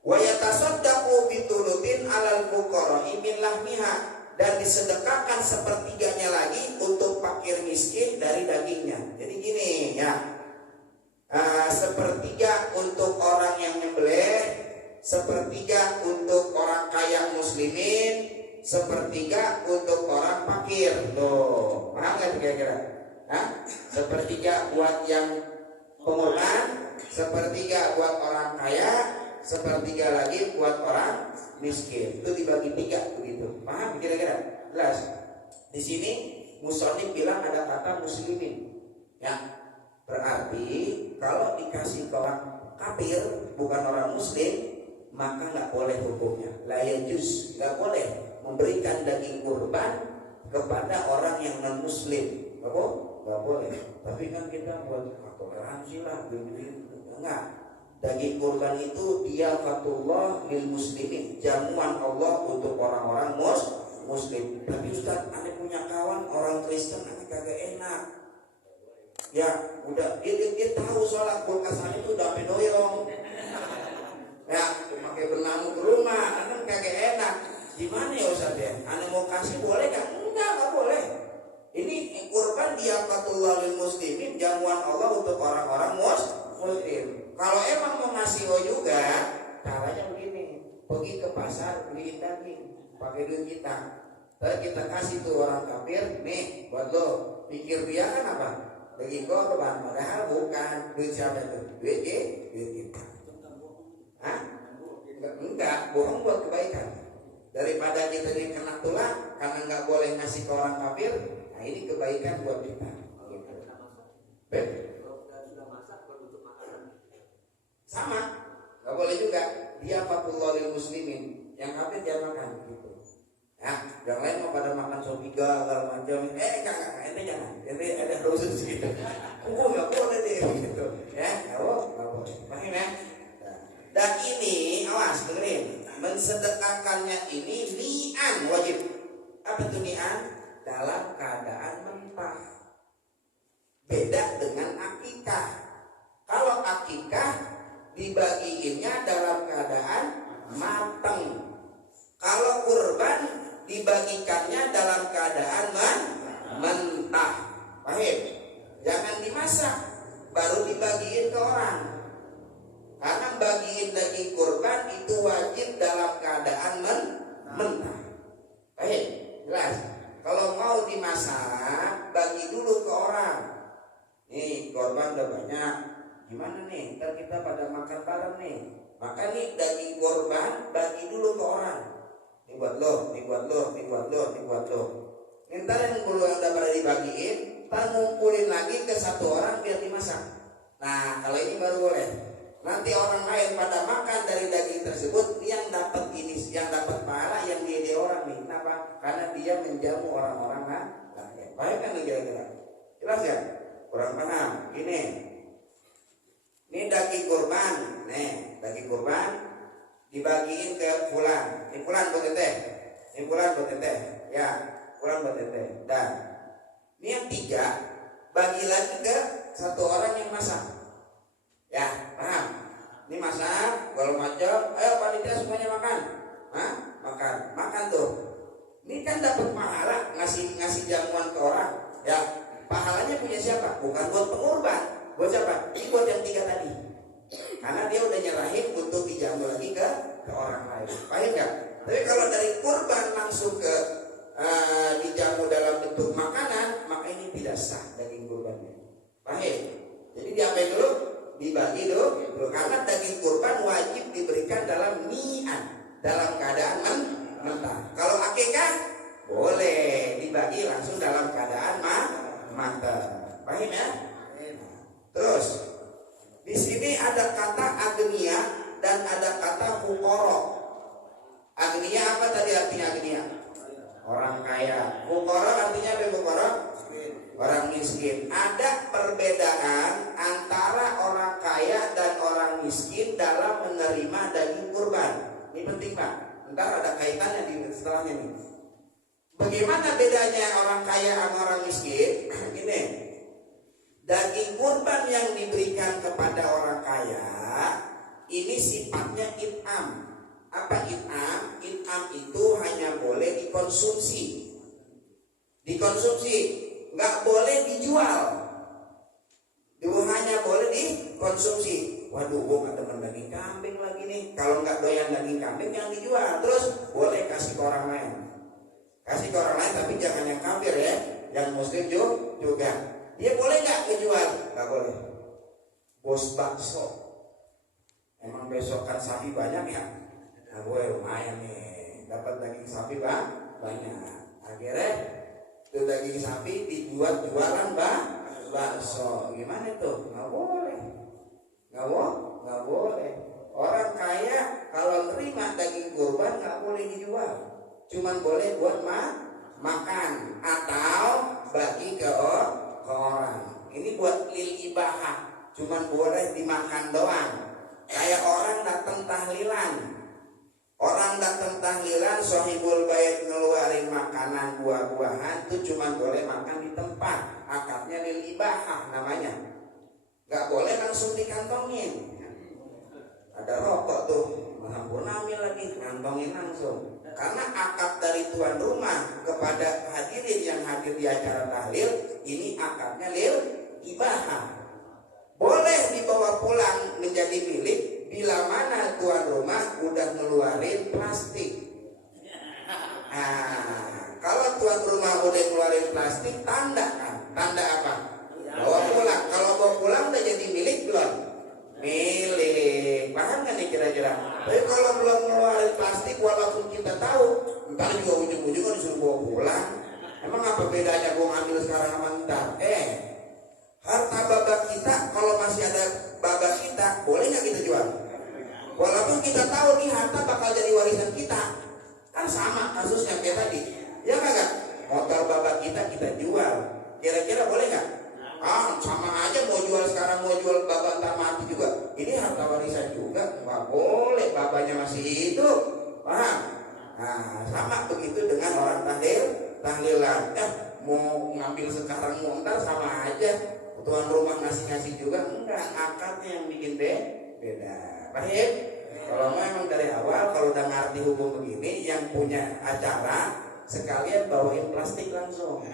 Wa yatasaddaqu bitulutin alal fuqara, dan disedekahkan sepertiganya lagi untuk fakir miskin dari dagingnya. Jadi gini ya, sepertiga untuk orang yang nyembelih, sepertiga untuk orang kaya muslimin, sepertiga untuk orang fakir. Tuh, paham nggak kira-kira? Sepertiga buat yang pengurban, sepertiga buat orang kaya, sepertiga lagi buat orang miskin. Itu dibagi 3 begitu. Paham kira-kira? Jelas. Di sini musonif bilang ada kata muslimin. Ya. Berarti kalau dikasih ke orang kafir bukan orang muslim, maka nggak boleh hukumnya. La yajuz, nggak boleh memberikan daging kurban kepada orang yang non muslim. Nggak boleh. Tapi kan kita buat toleransi lah, enggak. Daging kurban itu diafatullah lil muslimin, jamuan Allah untuk orang-orang muslim. Tapi Ustaz, ane punya kawan orang Kristen, ane kagak enak. Ya, udah dia tahu soal kulkasannya itu udah penoyong. Ya, pakai bernamu ke rumah, kan kagak enak. Gimana ya Ustaz ya? Ane mau kasih boleh kan? Enggak boleh. Ini kurban diafatullah lil muslimin, jamuan Allah untuk orang-orang muslim. Kalau emang mau ngasih juga, caranya begini: pergi ke pasar beliin daging, pakai duit kita. Lalu kita kasih tuh orang kafir, nih buat lo. Pikir dia kan apa? Daging korban, padahal bukan. Duit siapa itu? Duit kita. Hah? Enggak, bohong buat kebaikan. Daripada kita dikena tulah karena nggak boleh ngasih ke orang kafir, nah ini kebaikan buat kita. Sama, nggak boleh juga. Dia fatullah lil muslimin, yang kafir jangan makan gitu. Ya, yang lain mau pada makan sopiga segala macam. Ente jangan, ente ada khusus gitu. Nggak boleh deh gitu. Ya, nggak boleh. Paham ya? Dan ini, awas dengerin, mensedekahkannya ini ni'an wajib. Apa itu ni'an? Dalam keadaan mentah. Beda dengan akikah. Kalau akikah dibagiinnya dalam keadaan matang. Kalau kurban dibagikannya dalam keadaan mentah. Paham? Jangan dimasak baru dibagiin ke orang. Karena bagiin daging kurban itu wajib dalam keadaan mentah. Paham? Jelas? Kalau mau dimasak, bagi dulu ke orang. Nih korban udah banyak. Gimana nih? Ntar kita pada makan bareng nih. Maka nih daging korban bagi dulu ke orang. Ini buat lo, ini buat lo, ini buat lo, ini buat lo. Ntar yang dulu yang udah pada dibagiin, ntar ngumpulin lagi ke satu orang biar dimasak. Nah kalau ini baru boleh. Nanti orang lain pada makan dari daging tersebut, yang dapat ini, yang dapat pahala yang dia orang nih. Kenapa? Karena dia menjamu orang-orang lain. Paham kan kira-kira? Jelas ya? Kurang paham. Ini daging kurban. Nih daging kurban dibagiin ke fulan. Ini fulan buat teteh. Ini fulan buat teteh. Ya, fulan buat teteh. Dan ini yang 3 bagi lagi ke satu orang yang masak. Ya, paham? Ini masak, kalau macam, ayo panitia semuanya makan. Hah? Makan tuh. Ini kan dapat pahala ngasih jamuan ke orang. Ya, pahalanya punya siapa? Bukan buat pengurban. Buat siapa? Ini buat yang 3 tadi. Karena dia udah nyerahin untuk dijamu lagi ke orang lain. Paham nggak? Tapi kalau dari kurban langsung ke dijamu dalam bentuk makanan, maka ini tidak sah daging kurbannya. Paham? Jadi diapain dulu? Dibagi dulu. Karena daging kurban wajib diberikan dalam ni'an, dalam keadaan mentah. Kalau akikah boleh dibagi langsung dalam keadaan matang. Paham ya? Terus di sini ada kata agnia dan ada kata fuqara. Agnia apa tadi artinya agnia? Orang kaya. Fuqara artinya apa fuqara? Orang miskin. Ada perbedaan antara orang kaya dan orang miskin dalam menerima daging kurban. Ini penting Pak. Ntar ada kaitannya di setelahnya nih. Bagaimana bedanya orang kaya sama orang miskin? Gini. Daging kurban yang diberikan kepada orang kaya ini sifatnya it'am. Apa it'am? It'am itu hanya boleh dikonsumsi dikonsumsi, nggak boleh dijual. Hanya boleh dikonsumsi. Waduh, gua nggak demen daging kambing lagi nih. Kalau nggak doyan daging kambing yang dijual. Terus boleh kasih ke orang lain. Kasih ke orang lain, tapi jangan yang kafir ya, yang muslim juga. Dia boleh nggak kejual? Nggak boleh. Bos bakso, emang besok kan sapi banyak ya? Nah gue lumayan nih, dapat daging sapi banyak. Akhirnya itu daging sapi dibuat jualan bakso. Gimana tuh? Nggak boleh. Nggak boleh. Orang kaya kalau nerima daging kurban nggak boleh dijual. Cuman boleh buat makan atau bagi ke orang. Ini buat lil ibahah. Cuman boleh dimakan doang. Kayak orang datang tahlilan, sohibul bait ngeluarin makanan buah-buahan itu cuman boleh makan di tempat. Akadnya lil ibahah namanya. Gak boleh langsung dikantongin. Ada rokok tuh, ampun ambil lagi, kantongin langsung. Karena akad dari tuan rumah kepada hadirin yang hadir di acara tahlil, ini akadnya lil ibahah. Boleh dibawa pulang menjadi milik bila mana tuan rumah udah ngeluarin plastik. Nah, kalau tuan rumah udah ngeluarin plastik, tanda apa? Bawa pulang. Kalau bawa pulang udah jadi milik belum? Milik. Paham kan nih kira-kira? Tapi kalau belum ngeluarin plastik, walaupun kita tahu, ntar juga ujung-ujungnya disuruh bawa pulang. Emang apa bedanya gua ngambil sekarang sama ntar? Harta baba kita, kalau masih ada baba kita, boleh nggak kita jual? Walaupun kita tahu nih harta bakal jadi warisan kita, kan sama kasusnya kayak tadi, ya kagak? Motor baba kita jual, kira-kira boleh nggak? Sama aja mau jual sekarang, mau jual baba ntar mati juga. Ini harta warisan juga, nggak boleh, babanya masih hidup, paham? Nah, sama begitu dengan orang tahlilan. Mau ngambil sekarang, mau ntar sama aja. Tuan rumah ngasih juga enggak, akadnya yang bikin beda. Paham? Kalau mau emang dari awal, kalau udah ngerti hukum begini, yang punya acara sekalian bawain plastik langsung.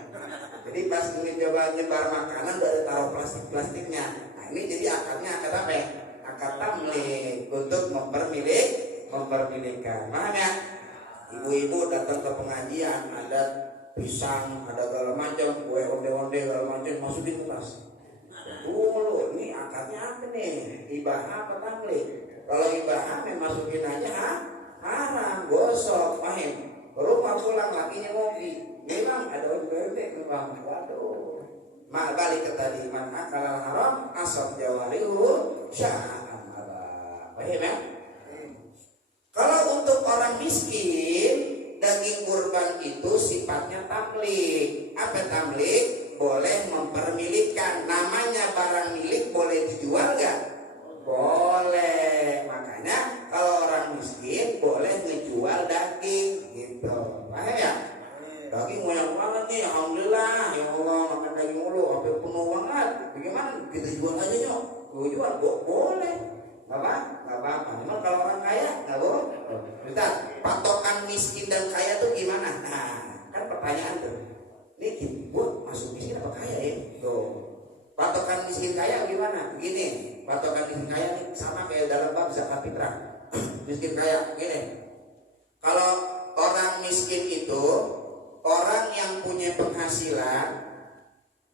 Jadi pas coba nyebar makanan udah taruh plastiknya. Nah ini jadi akadnya akad apa ya? Akad tamlik untuk mempermilihkan. Paham ya? Ibu-ibu datang ke pengajian, ada pisang, ada segala macam, kue onde-onde segala macam, masukin ke tas. Dulu, ini akadnya apa nih? Ibahah apa tamlik? Kalau ibahah masukin aja haram, gosok, paham? Rumah pulang lakinya ngopi, bilang ada bebek memang, waduh. Balik ke tadi, man akal haram asab jawarihu sya'an abah. Paham ya? Kalau untuk orang miskin, daging kurban itu sifatnya tamlik. Apa tamlik? Boleh mempermilikkan. Namanya barang milik, boleh dijual gak? Boleh. Makanya kalau orang miskin boleh ngejual daging gitu. Paham ya? Daging banyak banget nih, alhamdulillah. Ya Allah, makan daging mulu, hampir penuh banget. Bagaimana? Kita jual aja nyok. Gue jual, boleh. Gak apa-apa. Cuma kalau orang kaya gak boleh. Bentar, patokan miskin dan kaya tuh gimana? Nah, kan pertanyaan tuh. Ini gue masuk miskin apa kaya ya? Tuh. Patokan miskin kaya gimana? Begini, patokan miskin kaya nih sama kayak dalam bab zakat fitrah. Miskin kaya gini. Kalau orang miskin itu orang yang punya penghasilan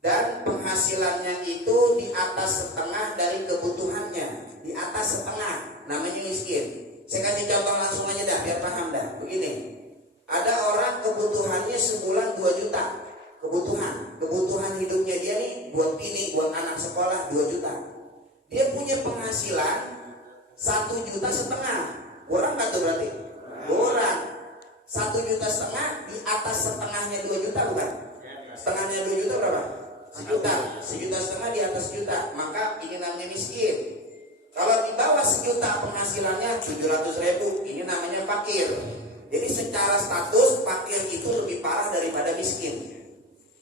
dan penghasilannya itu di atas setengah dari kebutuhannya, di atas setengah, namanya miskin. Saya kasih contoh langsung aja dah biar paham dah. Begini, ada orang kebutuhannya sebulan 2 juta. Kebutuhan hidupnya dia nih buat bini, buat anak sekolah 2 juta. Dia punya penghasilan 1,5 juta. Kurang nggak tuh berarti? Kurang. 1,5 juta di atas setengahnya 2 juta bukan? Setengahnya 2 juta berapa? 1,5 juta di atas juta. Maka ini namanya miskin. Kalau di bawah 1 juta penghasilannya 700.000, ini namanya fakir. Jadi secara status fakir itu lebih parah daripada miskin.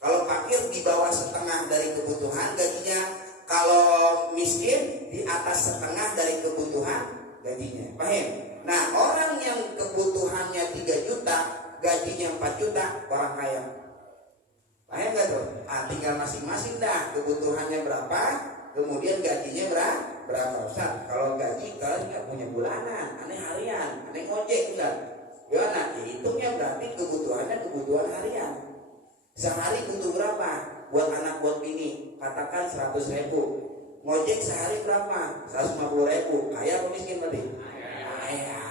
Kalau fakir di bawah setengah dari kebutuhan gajinya, kalau miskin di atas setengah dari kebutuhan gajinya. Paham? Nah, orang yang kebutuhannya 3 juta gajinya 4 juta, orang kaya. Paham nggak tuh? Tinggal masing-masing dah kebutuhannya berapa, kemudian gajinya berapa. Ustaz, kalau gaji kalian nggak punya bulanan, aneh harian, aneh ngojek Ustaz. Gimana? Ya, hitungnya berarti kebutuhannya kebutuhan harian. Sehari butuh berapa? Buat anak buat bini, katakan 100.000. Ngojek sehari berapa? 150.000. Kaya atau miskin berarti? Kaya,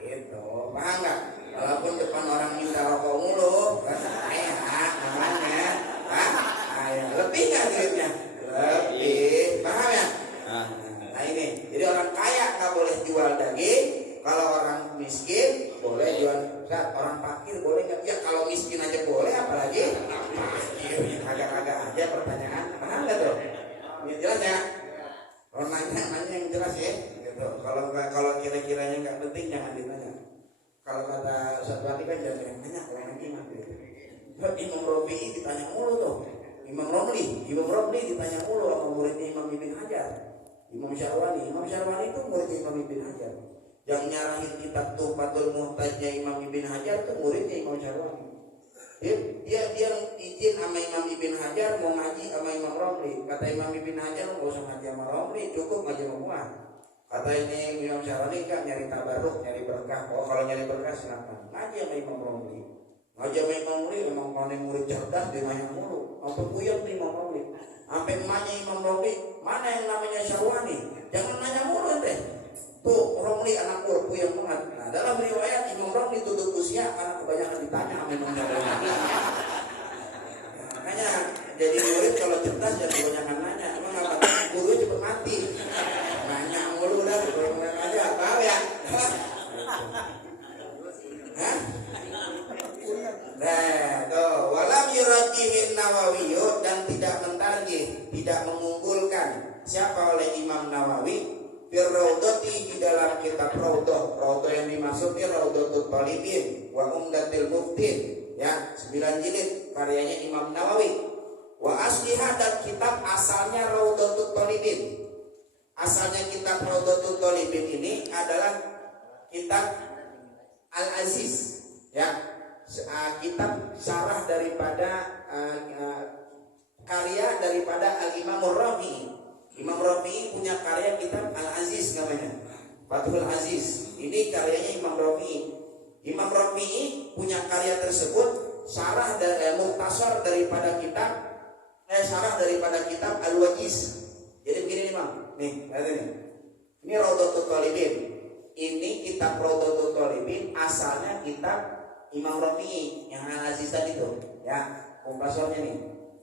gitu. Paham nggak? Walaupun depan orang minta rokok mulu, kaya namanya. Kaya. Lebih nggak duitnya? Lebih. Paham ya? Nah ini, jadi orang kaya nggak boleh jual daging. Kalau orang miskin boleh jual. Orang fakir boleh nggak? Ya kalau miskin aja boleh, apalagi fakir. Agak-agak aja pertanyaan. Paham nggak tuh? Ya, jelas ya. Kalau nanya yang jelas ya. Gitu. Kalau kira-kiranya nggak penting jangan ditanya. Kalau kata Ustaz Wati kan jangan nanya, kalau yang gimana? Imam Rafi'i ditanya mulu tuh. Imam Romli ditanya mulu sama muridnya Imam Ibn Hajar. Imam Syarwani itu muridnya Imam Ibn Hajar. Yang nyarahin kitab Tuhfatul Muhtajnya Imam Ibn Hajar itu muridnya Imam Syarwani. Dia izin sama Imam Ibn Hajar mau ngaji sama Imam Romli. Kata Imam Ibn Hajar nggak usah ngaji sama Romli, cukup ngaji sama gua. Kata ini Imam Syarwani kan nyari tabarruk, nyari berkah. Oh kalau nyari berkah silakan ngaji sama Imam Romli. Ngaji sama Imam Romli memang paling murid cerdas, dia nanya mulu. Sampai puyeng nih Imam Romli. Sampai emaknya Imam Romli, mana yang namanya Syarwani? Jangan nanya mulu deh. Tuh Romli anak gua puyeng banget. Nah dalam riwayat Imam Romli tutup usia karena kebanyakan ditanya sama Imam Syarwani. Makanya jadi murid kalau cerdas jangan kebanyakan nanya. Emang nggak apa-apa, guru cepet mati. Nanya mulu dah, bener aja, paham ya? Hah? Nah, tuh, walam yurajihin Nawawi dan tidak mentarjih, tidak mengunggulkan siapa oleh Imam Nawawi Firraudati di dalam kitab Raudah. Raudah yang dimaksud Raudatul Talibin wa Umdatil Muftin, ya 9 jilid karyanya Imam Nawawi. Wa asliha dan kitab asalnya Raudatul Talibin. Asalnya kitab Raudatul Talibin ini adalah kitab Al-Aziz, ya, kitab syarah daripada karya daripada Al-Imam Rafi'i. Imam Rafi'i punya karya kitab Al-Aziz namanya, Fathul Aziz. Ini karyanya Imam Rafi'i. Imam Rafi'i punya karya tersebut syarah dari mukhtasar daripada kitab syarah daripada kitab Al-Wajiz. Jadi begini nih Bang. Nih, lihat ini. Ini Raudatul Talibin. Ini kitab Raudatul Talibin asalnya kitab Imam Rafi'i yang Al-Aziz tadi itu. Ya, kompresornya nih.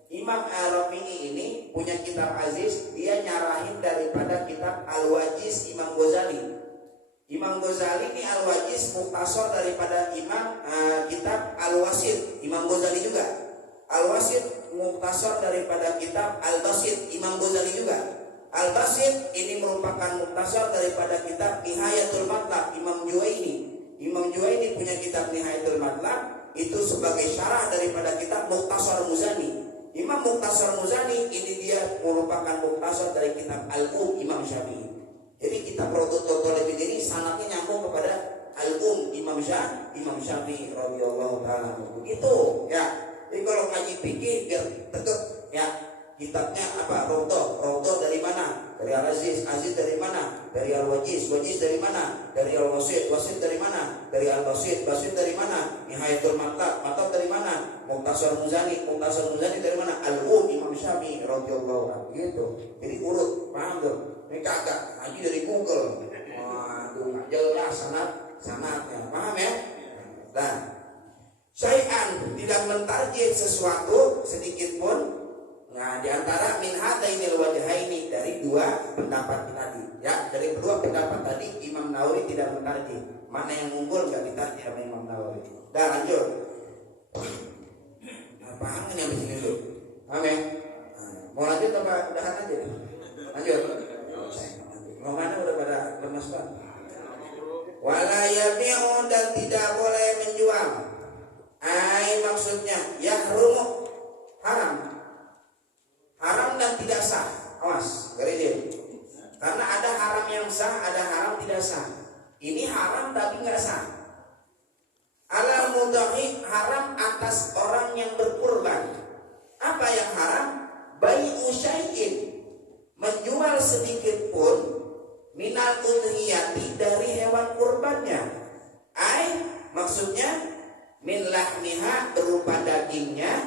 Imam Al-Rafi'i ini punya kitab Aziz, dia nyarahin daripada kitab Al-Wajiz Imam Ghazali. Imam Ghazali ini Al-Wajiz mukhtasar daripada kitab Al-Wasit Imam Ghazali juga. Al-Wasit mukhtasar daripada kitab Al-Basit Imam Ghazali juga. Al-Basit ini merupakan mukhtasar daripada kitab Nihayatul Matlab Imam Juwaini. Imam Juwaini punya kitab Nihayatul Matlab, itu sebagai syarah daripada kitab Mukhtasar Muzani. Imam Mukhtasar Muzani ini dia merupakan mukhtasar dari kitab Al-Imam Syafi'i. Jadi kitab Raudatul Talibin ini sanadnya nyambung kepada Imam Syafi'i radhiyallahu taala. Begitu ya. Jadi kalau ngaji fikih biar tegak ya. Kitabnya apa? Raudah dari mana? Dari Al-Aziz. Aziz dari mana? Dari Al-Wajiz. Wajiz dari mana? Dari Al-Wasit. Wasit dari mana? Dari Al-Basit. Basit dari mana? Nihayatul Matlab. Matlab dari mana? Mukhtasar Muzani. Mukhtasar Muzani dari mana? Imam Syafi'i radhiyallahu anhu. Gitu. Jadi urut, paham tuh? Ini kagak ngaji dari Google. Waduh, nggak jelas sanadnya. Paham ya? Nah, syai'an tidak mentarjih sesuatu sedikit pun. Nah, di antara min hadainil wajhaini dari dua pendapat tadi, ya, dari dua pendapat tadi Imam Nawawi tidak mentarjih. Mana yang unggul enggak ditarjih sama Imam Nawawi. Dah lanjut. Nah, paham kan yang begini dulu? Paham ya? Mau lanjut apa udahan aja nih? Lanjut. Mau mana udah pada lemas banget. Wala yabi'u dan tidak boleh menjual. Maksudnya yahrumu haram. Haram dan tidak sah. Awas, garis. Karena ada haram yang sah, ada haram tidak sah. Ini haram tapi nggak sah. Alal mudhahi haram atas orang yang berkurban. Apa yang haram? Bai'u syai'in, menjual sedikit pun minal udhiyati dari hewan kurbannya. Maksudnya min lahmiha berupa dagingnya,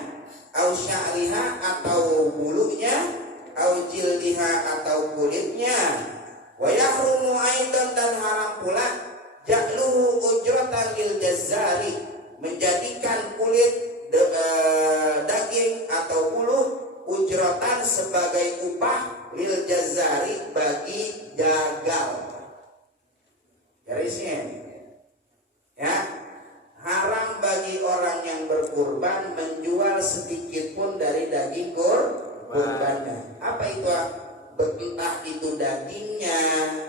au sya'riha atau bulunya, au jildiha atau kulitnya. Wa yahrumu aidan, dan haram pula ja'luhu ujratan lil jazzari, menjadikan kulit daging atau bulu ujratan sebagai upah lil jazzari bagi jagal. Garisnya ya, haram bagi orang yang berkurban menjual sedikit pun dari daging kurbannya. Apa itu? Entah itu dagingnya,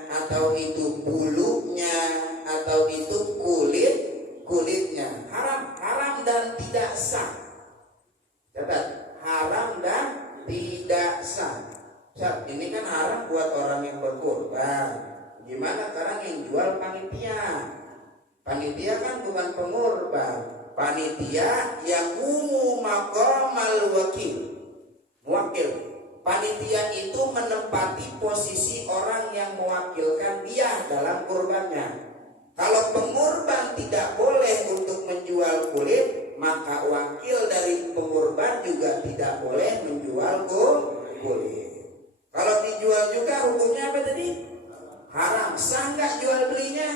atau itu bulunya, atau itu kulitnya. Haram dan tidak sah. Catat, haram dan tidak sah. Ini kan haram buat orang yang berkurban. Gimana sekarang yang jual panitia? Panitia kan bukan pengurban. Panitia yang maqamal wakil. Panitia itu menempati posisi orang yang mewakilkan dia dalam kurbannya. Kalau pengurban tidak boleh untuk menjual kulit, maka wakil dari pengurban juga tidak boleh menjual kulit. Kalau dijual juga hukumnya apa tadi? Haram. Sah nggak jual belinya?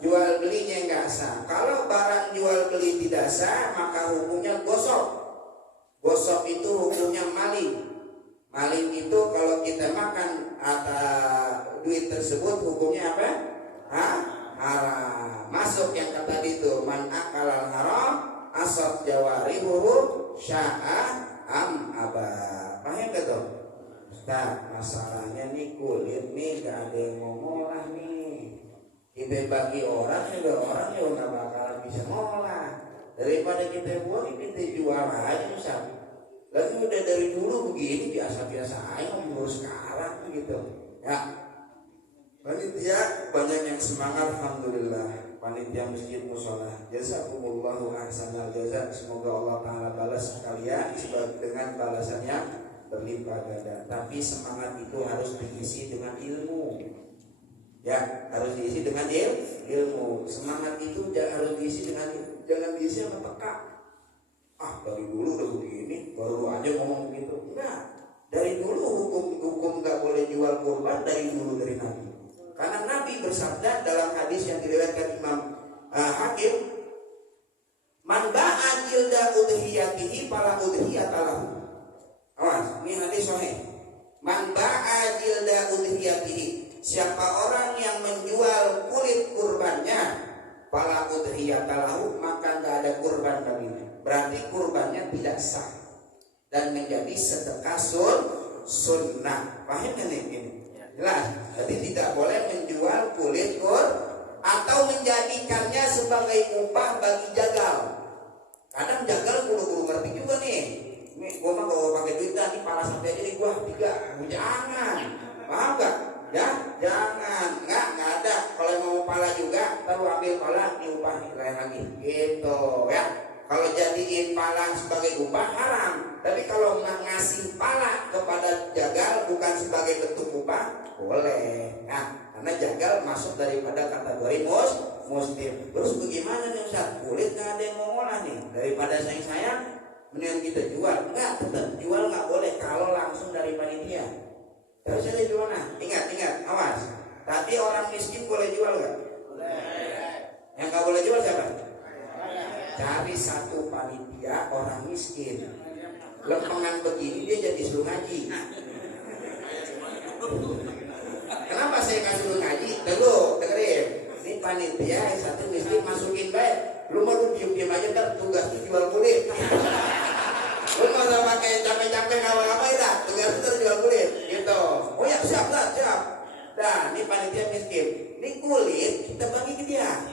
Jual belinya nggak sah. Kalau barang jual beli tidak sah, maka hukumnya gosok. Gosok itu hukumnya maling. Maling itu kalau kita makan atas duit tersebut hukumnya apa? Haram. Masuk yang kata itu, man akalal haram asab jawarihu sya'a am aba. Paham gak tuh? Nah, masalahnya nih kulit nih gak ada yang mau ngolah nih. Kita bagi orang juga gak bakalan bisa ngolah. Daripada kita buang, kita jual aja misal. Lalu udah dari dulu begini biasa-biasa aja ngurus sekarang gitu. Ya. Panitia banyak yang semangat, alhamdulillah. Panitia masjid mushola, jazakumullahu ahsanal jaza. Semoga Allah Ta'ala balas kalian dengan balasan yang berlimpah ganda. Tapi semangat itu harus diisi dengan ilmu. Ya, harus diisi dengan ilmu. Semangat itu harus diisi dengan, jangan diisi sama peka. Dari dulu udah begini, baru aja ngomong begitu. Enggak, dari dulu hukum nggak boleh jual kurban dari dulu dari Nabi. Karena Nabi bersabda dalam hadis yang diriwayatkan Imam Hakim, man ba'a jilda udhiyatihi fala udhiyatalahu. Awas, ini hadis sahih. Man ba'a jilda udhiyatihi, siapa orang yang menjual kulit kurbannya, fala udhiyatalahu, maka nggak ada kurban baginya. Berarti kurbannya tidak sah dan menjadi sedekah sunnah. Paham kan ini? Jelas. Jadi tidak boleh menjual kulit atau menjadikannya sebagai upah bagi jagal. Kadang jagal guru-guru ngerti juga nih. Nih gua mah kalau pakai duit nih pala sampai aja nih gua 3. Jangan. Paham gak? Ya, jangan. Enggak ada. Kalau mau pala juga, taruh ambil pala diupah lain lagi. Gitu ya. Kalau jadiin pala sebagai upah haram. Tapi kalau ngasih pala kepada jagal bukan sebagai bentuk upah, boleh. Nah, karena jagal masuk daripada kategori muslim. Terus bagaimana nih Ustaz? Kulit nggak ada yang mau ngolah nih. Daripada sayang-sayang, mendingan kita jual. Enggak, tetap jual nggak boleh kalau langsung dari panitia. Terus ada jual nah. Ingat, awas. Tapi orang miskin boleh jual nggak? Boleh. Yang nggak boleh jual siapa? Cari satu panitia orang miskin. Lempengan begini dia jadi suruh ngaji. Kenapa saya kasih suruh ngaji? Dengerin. Ini panitia satu miskin masukin baik. Lu mau diem aja ntar tugas itu jual kulit. Lu nggak usah pakai capek-capek ngapa-ngapain dah. Tugas itu jual kulit. Gitu. Oh ya siap. Nah, ini panitia miskin. Ini kulit kita bagi ke dia.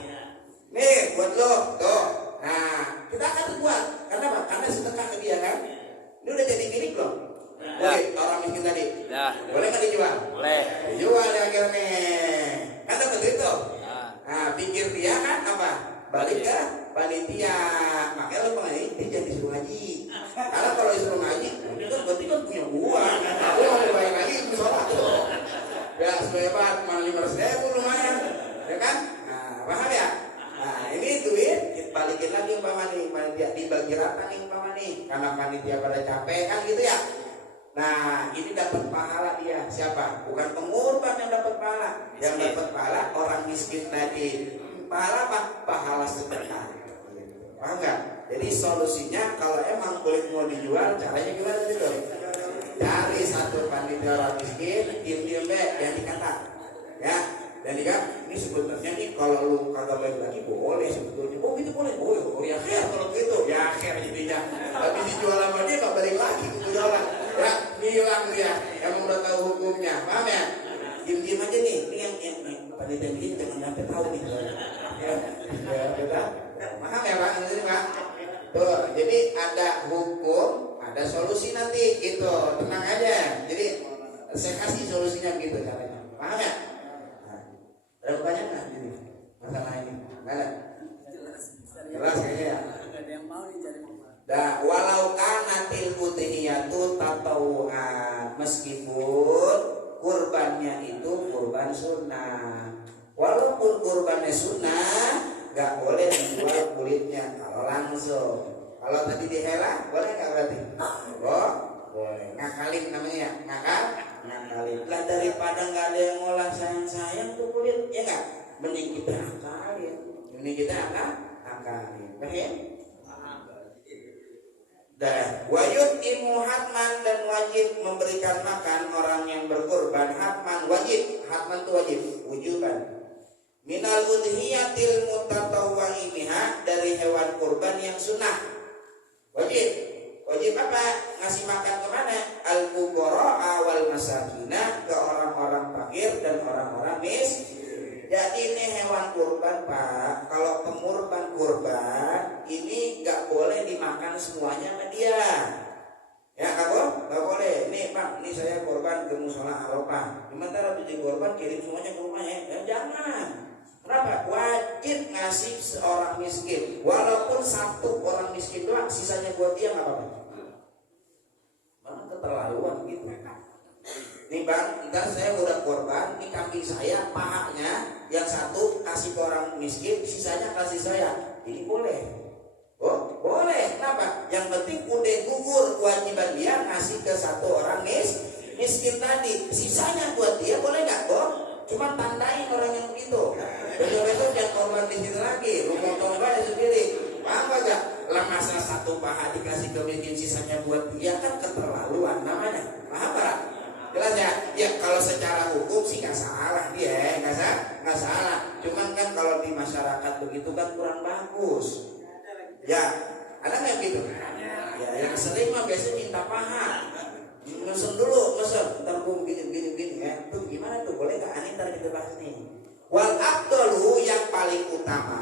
Nih buat lo, tuh. Nah, kita akan buat. Kenapa? Karena sedekah ke dia kan. Ini udah jadi milik belum? Boleh, orang miskin tadi. Ya. Boleh nggak dijual? Boleh. Dijual ya akhirnya. Kan dapat duit tuh. Nah, pikir dia kan apa? Balik ke panitia. Makanya lo panitia jangan disuruh ngaji. Karena kalau disuruh ngaji, itu kan berarti kan punya uang. Lo mau dibayar lagi itu sholat tuh. Ya sehebat malah 500.000 lumayan, ya kan? Nah, paham ya? Nah ini duit kita balikin lagi umpama nih, panitia dibagi rata nih umpama nih, karena panitia pada capek kan gitu ya. Nah ini dapat pahala dia siapa? Bukan pengurban yang dapat pahala, yang dapat pahala orang miskin tadi. Pahala apa? Pahala sedekah. Paham nggak? Jadi solusinya kalau emang kulit mau dijual, caranya gimana gitu? Cari satu panitia orang miskin, diem yang dikata, ya. Dan dia ini sebetulnya nih kalau lu kagak balik lagi boleh sebetulnya. Oh gitu boleh, oh ya khair kalau gitu, ya khair jadinya. Tapi dijual sama dia nggak balik lagi ke jualan, ya hilang dia. Emang udah tahu hukumnya, paham ya? Diem aja nih, ini yang panitia ini jangan sampai tahu nih. Ya beda, paham ya Pak? Ini Pak. Tuh, jadi ada hukum, ada solusi nanti gitu, tenang aja. Jadi saya kasih solusinya gitu caranya, paham ya? Ada pertanyaan nggak ini masalah ini? Nggak ada. Jelas kayaknya ya. Dah, walau kanatil udhiyatu tatawu'an, meskipun kurbannya itu kurban sunnah, walaupun kurbannya sunnah, nggak boleh dijual kulitnya kalau langsung. Kalau tadi dihela, boleh nggak berarti? Oh, boleh. Ngakalin namanya, ngakalin. Lah daripada nggak ada yang ngolah sayang tuh kulit, ya nggak? Mending kita akalin. Paham? Dan wajib imuhatman, dan wajib memberikan makan orang yang berkorban. Hatman wajib, hatman itu wajib, wujuban. Minal udhiyatil mutatawwa'i biha, dari hewan kurban yang sunnah. Wajib apa? Ngasih makan kemana? Al-fuqara wal masakina, ke orang-orang fakir dan orang-orang miskin. Jadi ini hewan kurban Pak. Kalau pengurban kurban ini nggak boleh dimakan semuanya sama dia. Ya nggak boleh. Nih Pak, ini saya kurban ke musola Arafah. Sementara biji kurban kirim semuanya ke rumahnya. Ya jangan. Kenapa? Wajib ngasih seorang miskin. Walaupun satu orang miskin doang, sisanya buat dia nggak apa-apa. Mana keterlaluan gitu. Nih Bang, ntar saya udah korban, ini kambing saya, pahanya yang satu kasih ke orang miskin, sisanya kasih saya. Ini boleh. Oh, boleh. Kenapa? Yang penting udah gugur kewajiban dia ngasih ke satu orang miskin tadi. Sisanya buat dia boleh nggak? Oh, cuma tandain orang yang begitu. Besok-besok jangan korban di situ lagi. Lu potong aja sendiri. Paham gak? Lah masa satu paha dikasih ke miskin, sisanya buat dia, kan keterlaluan namanya. Paham gak? Jelas ya? Ya kalau secara hukum sih nggak salah dia, nggak salah. Cuman kan kalau di masyarakat begitu kan kurang bagus. Ya, ada nggak gitu? Ya, yang sering mah biasanya minta paha. Mesen dulu, ntar gue begini ya. Tuh gimana tuh? Boleh nggak? Ntar kita bahas nih. Wal afdalu, yang paling utama,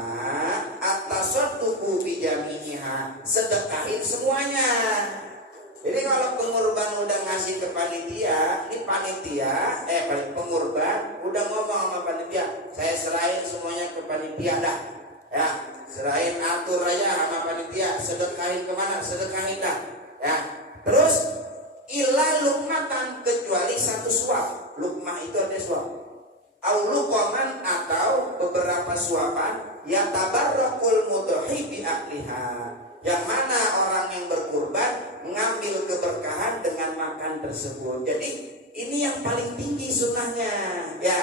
at-tasadduqu bi jami'iha, sedekahin semuanya. Jadi kalau pengurban udah ngasih ke panitia, ini panitia, pengurban udah ngomong sama panitia, saya serahin semuanya ke panitia dah, ya, serahin atur aja sama panitia, sedekahin kemana, sedekahin dah, ya. Terus illa lukmatan, kecuali satu suap, lukmah itu ada suap, aulukoman atau beberapa suapan, yang tabarrakul mudhi bi akliha, yang mana orang yang berkurban mengambil keberkahan dengan makan tersebut. Jadi ini yang paling tinggi sunnahnya, ya.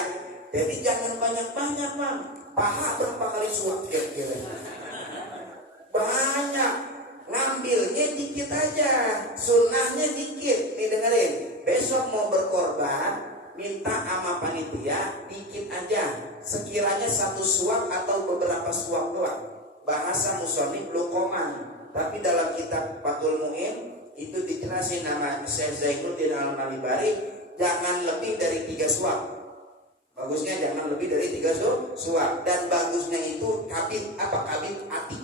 Jadi jangan banyak-banyak Bang. Paha berapa kali suap kira-kira? Banyak. Ngambilnya dikit aja. Sunnahnya dikit. Nih dengerin. Besok mau berkorban, minta sama panitia dikit aja. Sekiranya satu suap atau beberapa suap doang. Bahasa musonif lukoman. Tapi dalam kitab Fathul Mu'in itu dijelasin nama Syekh Zainuddin Al-Malibari, jangan lebih dari 3 suap. Bagusnya jangan lebih dari 3 suap. Dan bagusnya itu kabit ati.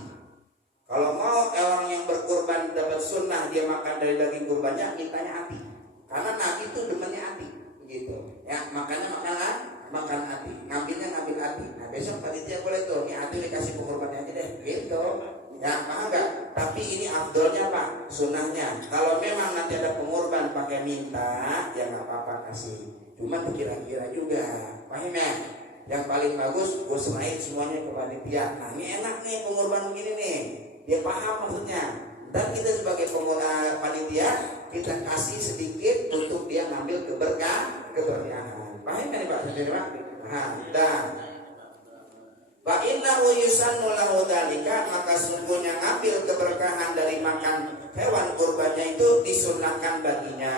Kalau mau orang yang berkurban dapat sunnah, dia makan dari daging kurbannya, mintanya ati. Karena Nabi itu demennya ati, begitu. Ya, makanya makan ati, ngambil ati. Nah besok panitia boleh tuh, ini ati dikasih pengorbanannya aja deh, gitu. Ya paham nggak? Tapi ini afdolnya Pak, sunnahnya. Kalau memang nanti ada pengorban pakai minta, ya nggak apa-apa kasih. Cuma kira-kira juga, paham ya? Yang paling bagus gue serahin semuanya ke panitia. Nah ini enak nih pengorban begini nih, dia paham maksudnya. Dan kita sebagai pengguna panitia, kita kasih sedikit untuk dia ngambil keberkahan. Paham kan Pak? Nah, dan wa innahu yusannu lahu dzalika, maka sungguhnya ngambil keberkahan dari makan hewan kurbannya itu disunnahkan baginya.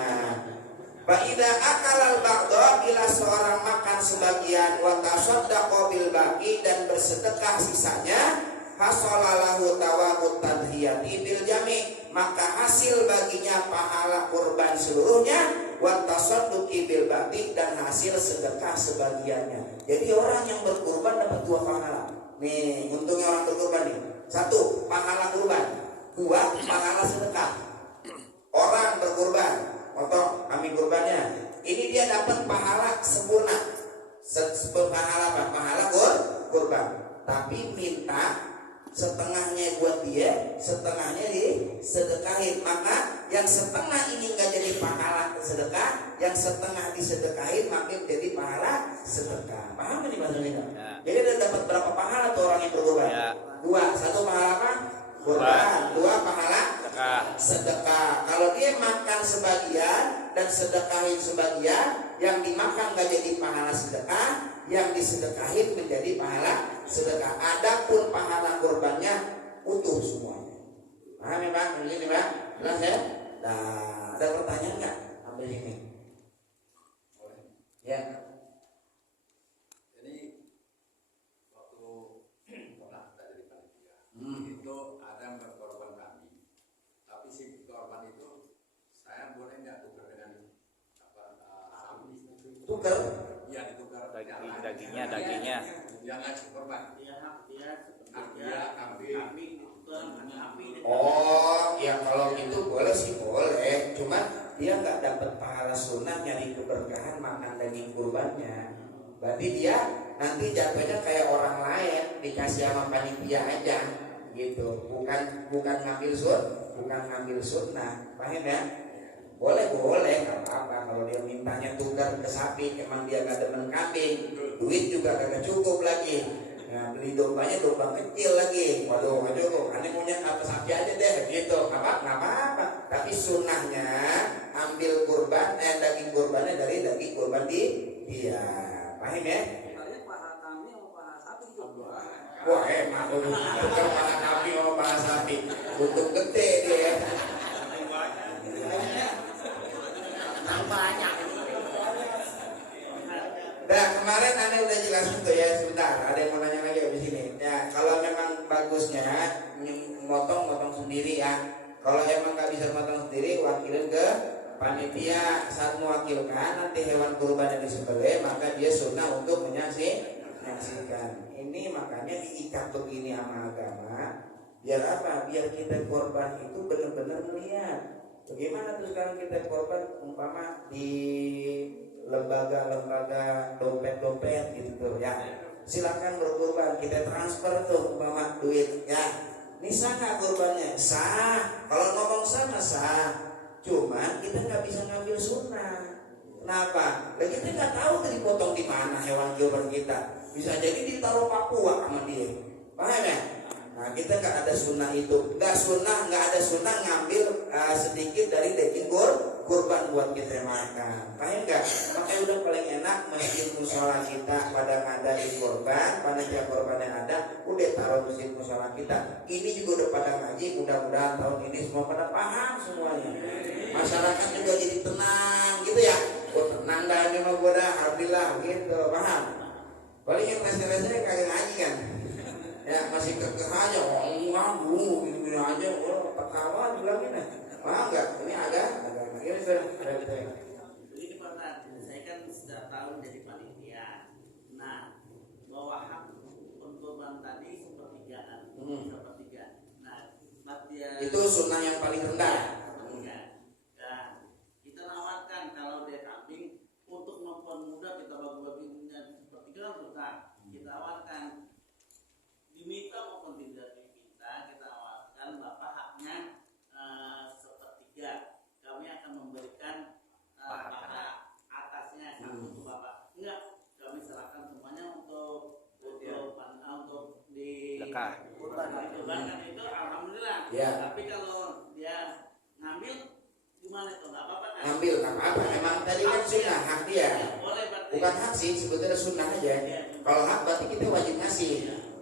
Wa idza akalal ba'dha, bila seorang makan sebagian wa tasaddaqa bil baqi, dan bersedekah sisanya, hasalalahu tawabut tadhiyati bil jami', maka hasil baginya pahala kurban seluruhnya, wa tasadduqi bil baqi, dan hasil sedekah sebagiannya. Jadi orang yang berkurban dapat 2 pahala. Nih, untungnya orang berkurban nih. 1, pahala kurban. 2, pahala sedekah. Orang berkurban, potong kami kurbannya. Ini dia dapat pahala sempurna. Pahala apa? Pahala kurban. Tapi minta setengahnya buat dia, setengahnya disedekahin. Maka yang setengah ini nggak jadi pahala sedekah, yang setengah disedekahin makin jadi pahala sedekah. Paham ini Mas Lina? Ya. Jadi ada dapat berapa pahala tuh orang yang berkorban? Ya. 2, 1 pahala apa? Kurban. 2 pahala sedekah. Kalau dia makan sebagian dan sedekahin sebagian, yang dimakan nggak jadi pahala sedekah, yang disedekahin menjadi pahala sedekah. Adapun pahala kurbannya utuh semuanya. Paham ya Pak? Ini Pak? Jelas ya? Nah, ada pertanyaan nggak? Ambil ini. Ya. Jadi waktu pernah kita jadi panitia, itu ada yang berkorban kami. Tapi si korban itu saya boleh nggak tukar dengan sapi? Tukar? Iya ditukar. Dagingnya. Jangan si korban. Oh, ya kalau gitu boleh sih boleh. Cuma dia nggak dapat pahala sunnah nyari keberkahan makan daging kurbannya. Berarti dia nanti jatuhnya kayak orang lain, dikasih sama panitia aja gitu. Bukan ngambil sunnah. Paham ya? Boleh, nggak apa-apa. Kalau dia mintanya tukar ke sapi, emang dia nggak demen kambing, duit juga kagak cukup lagi. Nah, beli dombanya domba kecil lagi. Waduh, nggak cukup. Aneh punya apa sapi aja deh, gitu. Nggak apa-apa. Tapi sunnahnya ambil kurban, daging kurbannya dari daging kurban dia. Paham ya? Wah, emang tukar paha kambing sama paha sapi. Untung gede dia. banyak. Nah kemarin Anda udah jelasin tuh ya, sebentar ada yang mau nanya lagi di sini. Ya kalau memang bagusnya motong sendiri ya. Kalau emang nggak bisa motong sendiri, wakilin ke panitia. Saat mewakilkan nanti hewan kurban yang disembelih, maka dia sunnah untuk menyaksikan. Ini makanya diikat begini sama agama. Biar apa? Biar kita korban itu benar-benar melihat. Bagaimana tuh sekarang kita korban umpama di lembaga dompet gitu tuh ya. Silakan berkorban, kita transfer tuh umpama duit ya. Ini sah nggak korbannya? Sah. Kalau ngomong sama sah. Cuman kita nggak bisa ngambil sunnah. Kenapa? Lah kita nggak tahu tuh dipotong di mana hewan kurban kita. Bisa jadi ditaruh Papua sama dia. Paham ya? Nah kita nggak ada sunnah itu, nggak ada sunnah ngambil sedikit dari daging kurban buat kita makan. Paham nggak? Makanya udah paling enak masjid musola kita pada ngadain kurban, panitia kurban yang ada, udah taruh masjid musola kita. Ini juga udah pada ngaji, mudah-mudahan tahun ini semua pada paham semuanya. Masyarakat juga jadi tenang gitu ya. Oh tenang dah ini mah gue dah, alhamdulillah gitu, paham? Paling yang rese-rese kagak ngaji kan. Ya masih kekeh aja, enggak dulu gini aja, ketawa dibilangin ya, paham nggak? Ini agak ini Begini Pak, saya kan sudah tahun jadi panitia. Nah, bahwa hak kurban tadi sepertigaan. Nah, itu sunnah yang paling rendah. Nah, kita nawarkan kalau dia kambing untuk mempermudah kita bagi-baginya sedekah. Dikurbankan itu alhamdulillah. Ya. Tapi kalau dia ngambil gimana itu? Nggak apa-apa kan? Ngambil nggak apa-apa, emang tadi kan sunnah hak dia. Ya, boleh berarti. Bukan hak sih, sebetulnya sunnah aja. Kalau hak berarti kita wajib ngasih.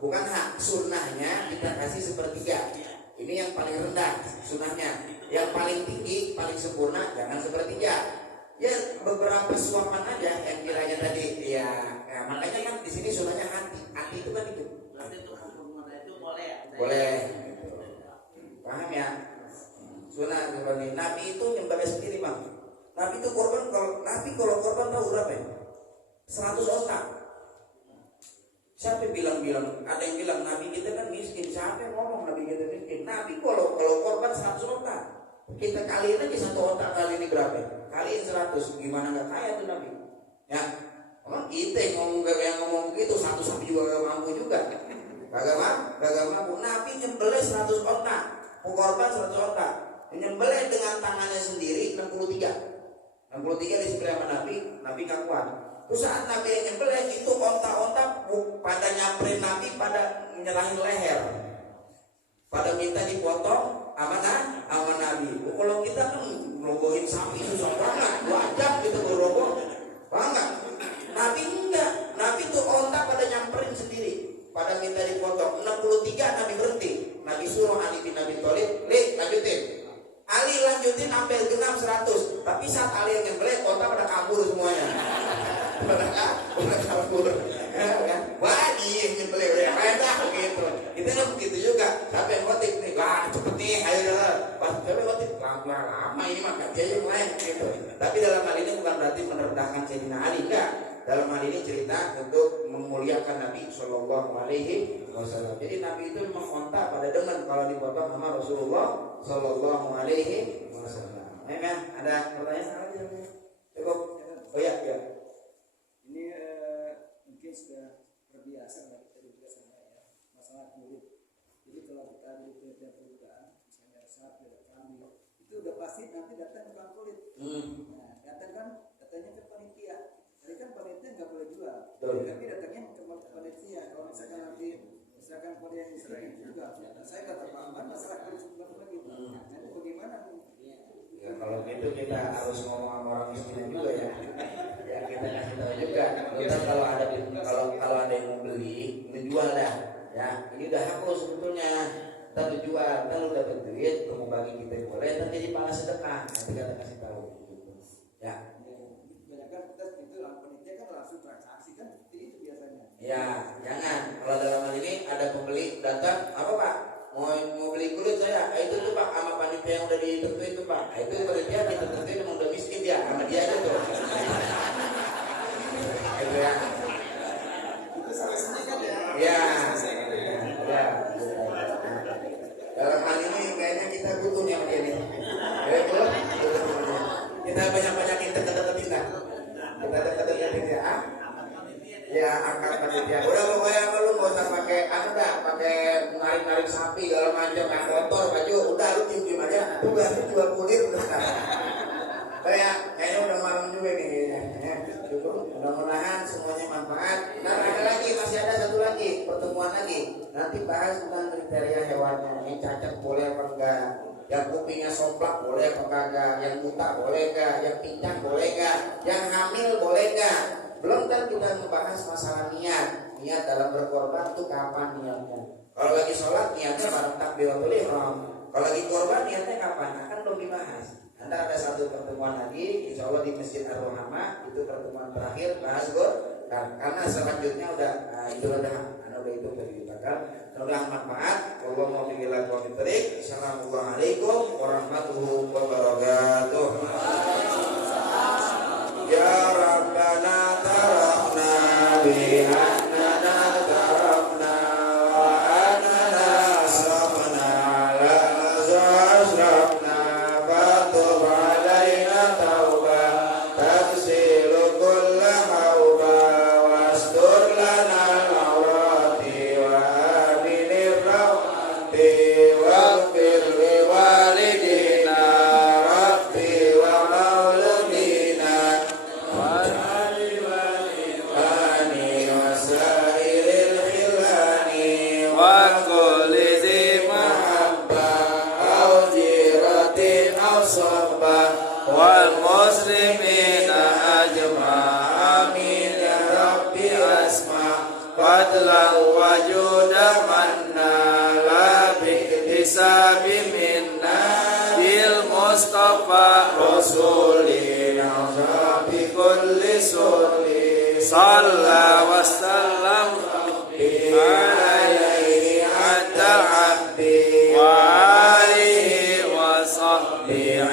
Bukan hak, sunnahnya kita kasih sepertiga. Ini yang paling rendah sunnahnya. Yang paling tinggi, paling sempurna jangan sepertiga. Ya beberapa suapan aja yang kiranya tadi. Ya makanya kan di sini sunnahnya hati. Hati itu kan itu. Berarti untuk hukum itu boleh ya? Boleh. Paham ya? Sunnah seperti Nabi itu nyembelih sendiri bang. Nabi itu korban kalau korban tahu berapa ya? 100 otak. Siapa bilang ada yang bilang Nabi kita kan miskin. Siapa yang ngomong Nabi kita miskin? Nabi kalau korban 100 otak. Kita kaliin aja 1 otak kali ini berapa? Kaliin 100. Gimana nggak kaya tuh Nabi? Ya. Orang kita yang ngomong gitu satu sapi juga gak mampu juga. Kagak mampu. Nabi nyembelih 100 otak. Korban 100 otak. Menyembelih dengan tangannya sendiri 63 disembelih sama Nabi gak kuat. Terus saat Nabi yang nyembelih itu onta-onta pada nyamperin Nabi, pada menyerahin leher, pada minta dipotong sama Nabi. Kalau kita kan robohin sapi susah banget, 2 jam gitu roboh, banget. Nabi enggak, Nabi tuh onta pada nyamperin sendiri, pada minta dipotong. 63 Nabi berhenti. Nabi suruh Ali bin Abi Thalib, lanjutin. Ali lanjutin sampai genap 100. Tapi saat Ali yang nyembelih, onta pada kabur semuanya. Pada kabur. Wah dia yang nyembelih udah main dah gitu. Kita kan begitu juga. Siapa yang khotib nih? Wah cepet nih, ayo jalan. Pas siapa yang khotib? Lama ini mah dia aja mulai gitu. Tapi dalam hal ini bukan berarti merendahkan Sayyidina Ali, enggak. Dalam hal ini cerita untuk memuliakan Nabi Shallallahu Alaihi Wasallam. Jadi Nabi itu memang onta pada demen kalau dipotong sama Rasulullah Shallallahu Alaihi Wasallam. Ya, ada pertanyaan lagi? Cukup? Oh ya. Ini mungkin sudah terbiasa dari kita juga sama ya, masalah kulit. Jadi kalau kita di perusahaan, misalnya sapi atau kambing, itu udah pasti nanti datang tukang kulit. Nah, datang kan datangnya ke panitia. Jadi kan panitia nggak boleh jual. Tapi datangnya ke panitia. Kalau misalkan nanti pada yang miskin juga, saya nggak terpaham masalah kulit sebelah begitu. Nah, itu bagaimana? Ya, kalau gitu kita harus ngomong sama orang miskin juga ya. Ya kita kasih tahu juga. Kita kalau ada yang mau beli, menjual dah. Ya ini udah hapus sebetulnya. Kita menjual, kita lu dapat duit, lu mau bagi kita boleh, nanti jadi pahala sedekah. Nanti kita kasih tahu. Ya. Banyak kan kita itu panitia kan langsung transaksi kan itu biasanya. Ya jangan. Kalau dalam hal ini ada pembeli datang, apa Pak? Mau beli kulit saya, itu tuh Pak sama panitia yang udah ditentuin tuh Pak. Itu panitia kita tentuin emang udah miskin dia, sama dia aja tuh. Itu ya. Itu solusinya kan ya. Ya. Dalam hal ini kayaknya kita butuh nih sama dia nih. Kita banyak-banyakin dekat-dekat kita. Kita dekat-dekat ya. Ya angkat panitia. Udah pokoknya lu nggak usah pakai pakai narik sapi segala macam, kotor baju. Udah lu diem aja. Tugasnya jual kulit udah. Kayaknya udah malam juga nih. Cukup. Mudah-mudahan semuanya manfaat. Nah ada lagi, masih ada satu lagi pertemuan lagi. Nanti bahas tentang kriteria hewannya. Yang cacat boleh apa enggak? Yang kupingnya somplak boleh apa enggak? Yang buta boleh enggak? Yang pincang boleh enggak? Yang hamil boleh enggak? Belum kan kita membahas masalah niat dalam berkorban itu kapan niatnya. Kalau lagi sholat niatnya bareng takbiratul ihram. Kalau lagi korban niatnya kapan? Akan belum dibahas. Nanti ada satu pertemuan lagi, insya Allah di Masjid Ar-Rahmah, itu pertemuan terakhir bahas korban. Karena selanjutnya udah itu udah dilupakan. Mudah-mudahan manfaat. Assalamualaikum warahmatullahi wabarakatuh. Ya Rabbana tarafna bi'annana tarafna wa annana asrafna la asrafna fatub alaina tauba tagsilu kulla hauba wastur lana al-awrati wa aminir rawati wa صبا والمسلمين أجمع آمين يا ربي أسمع فضلا وجودا منا لا بحساب منا بالمصطفى رسولنا بكل سر صلى وسلم عليه عند عبده وآله وصحبه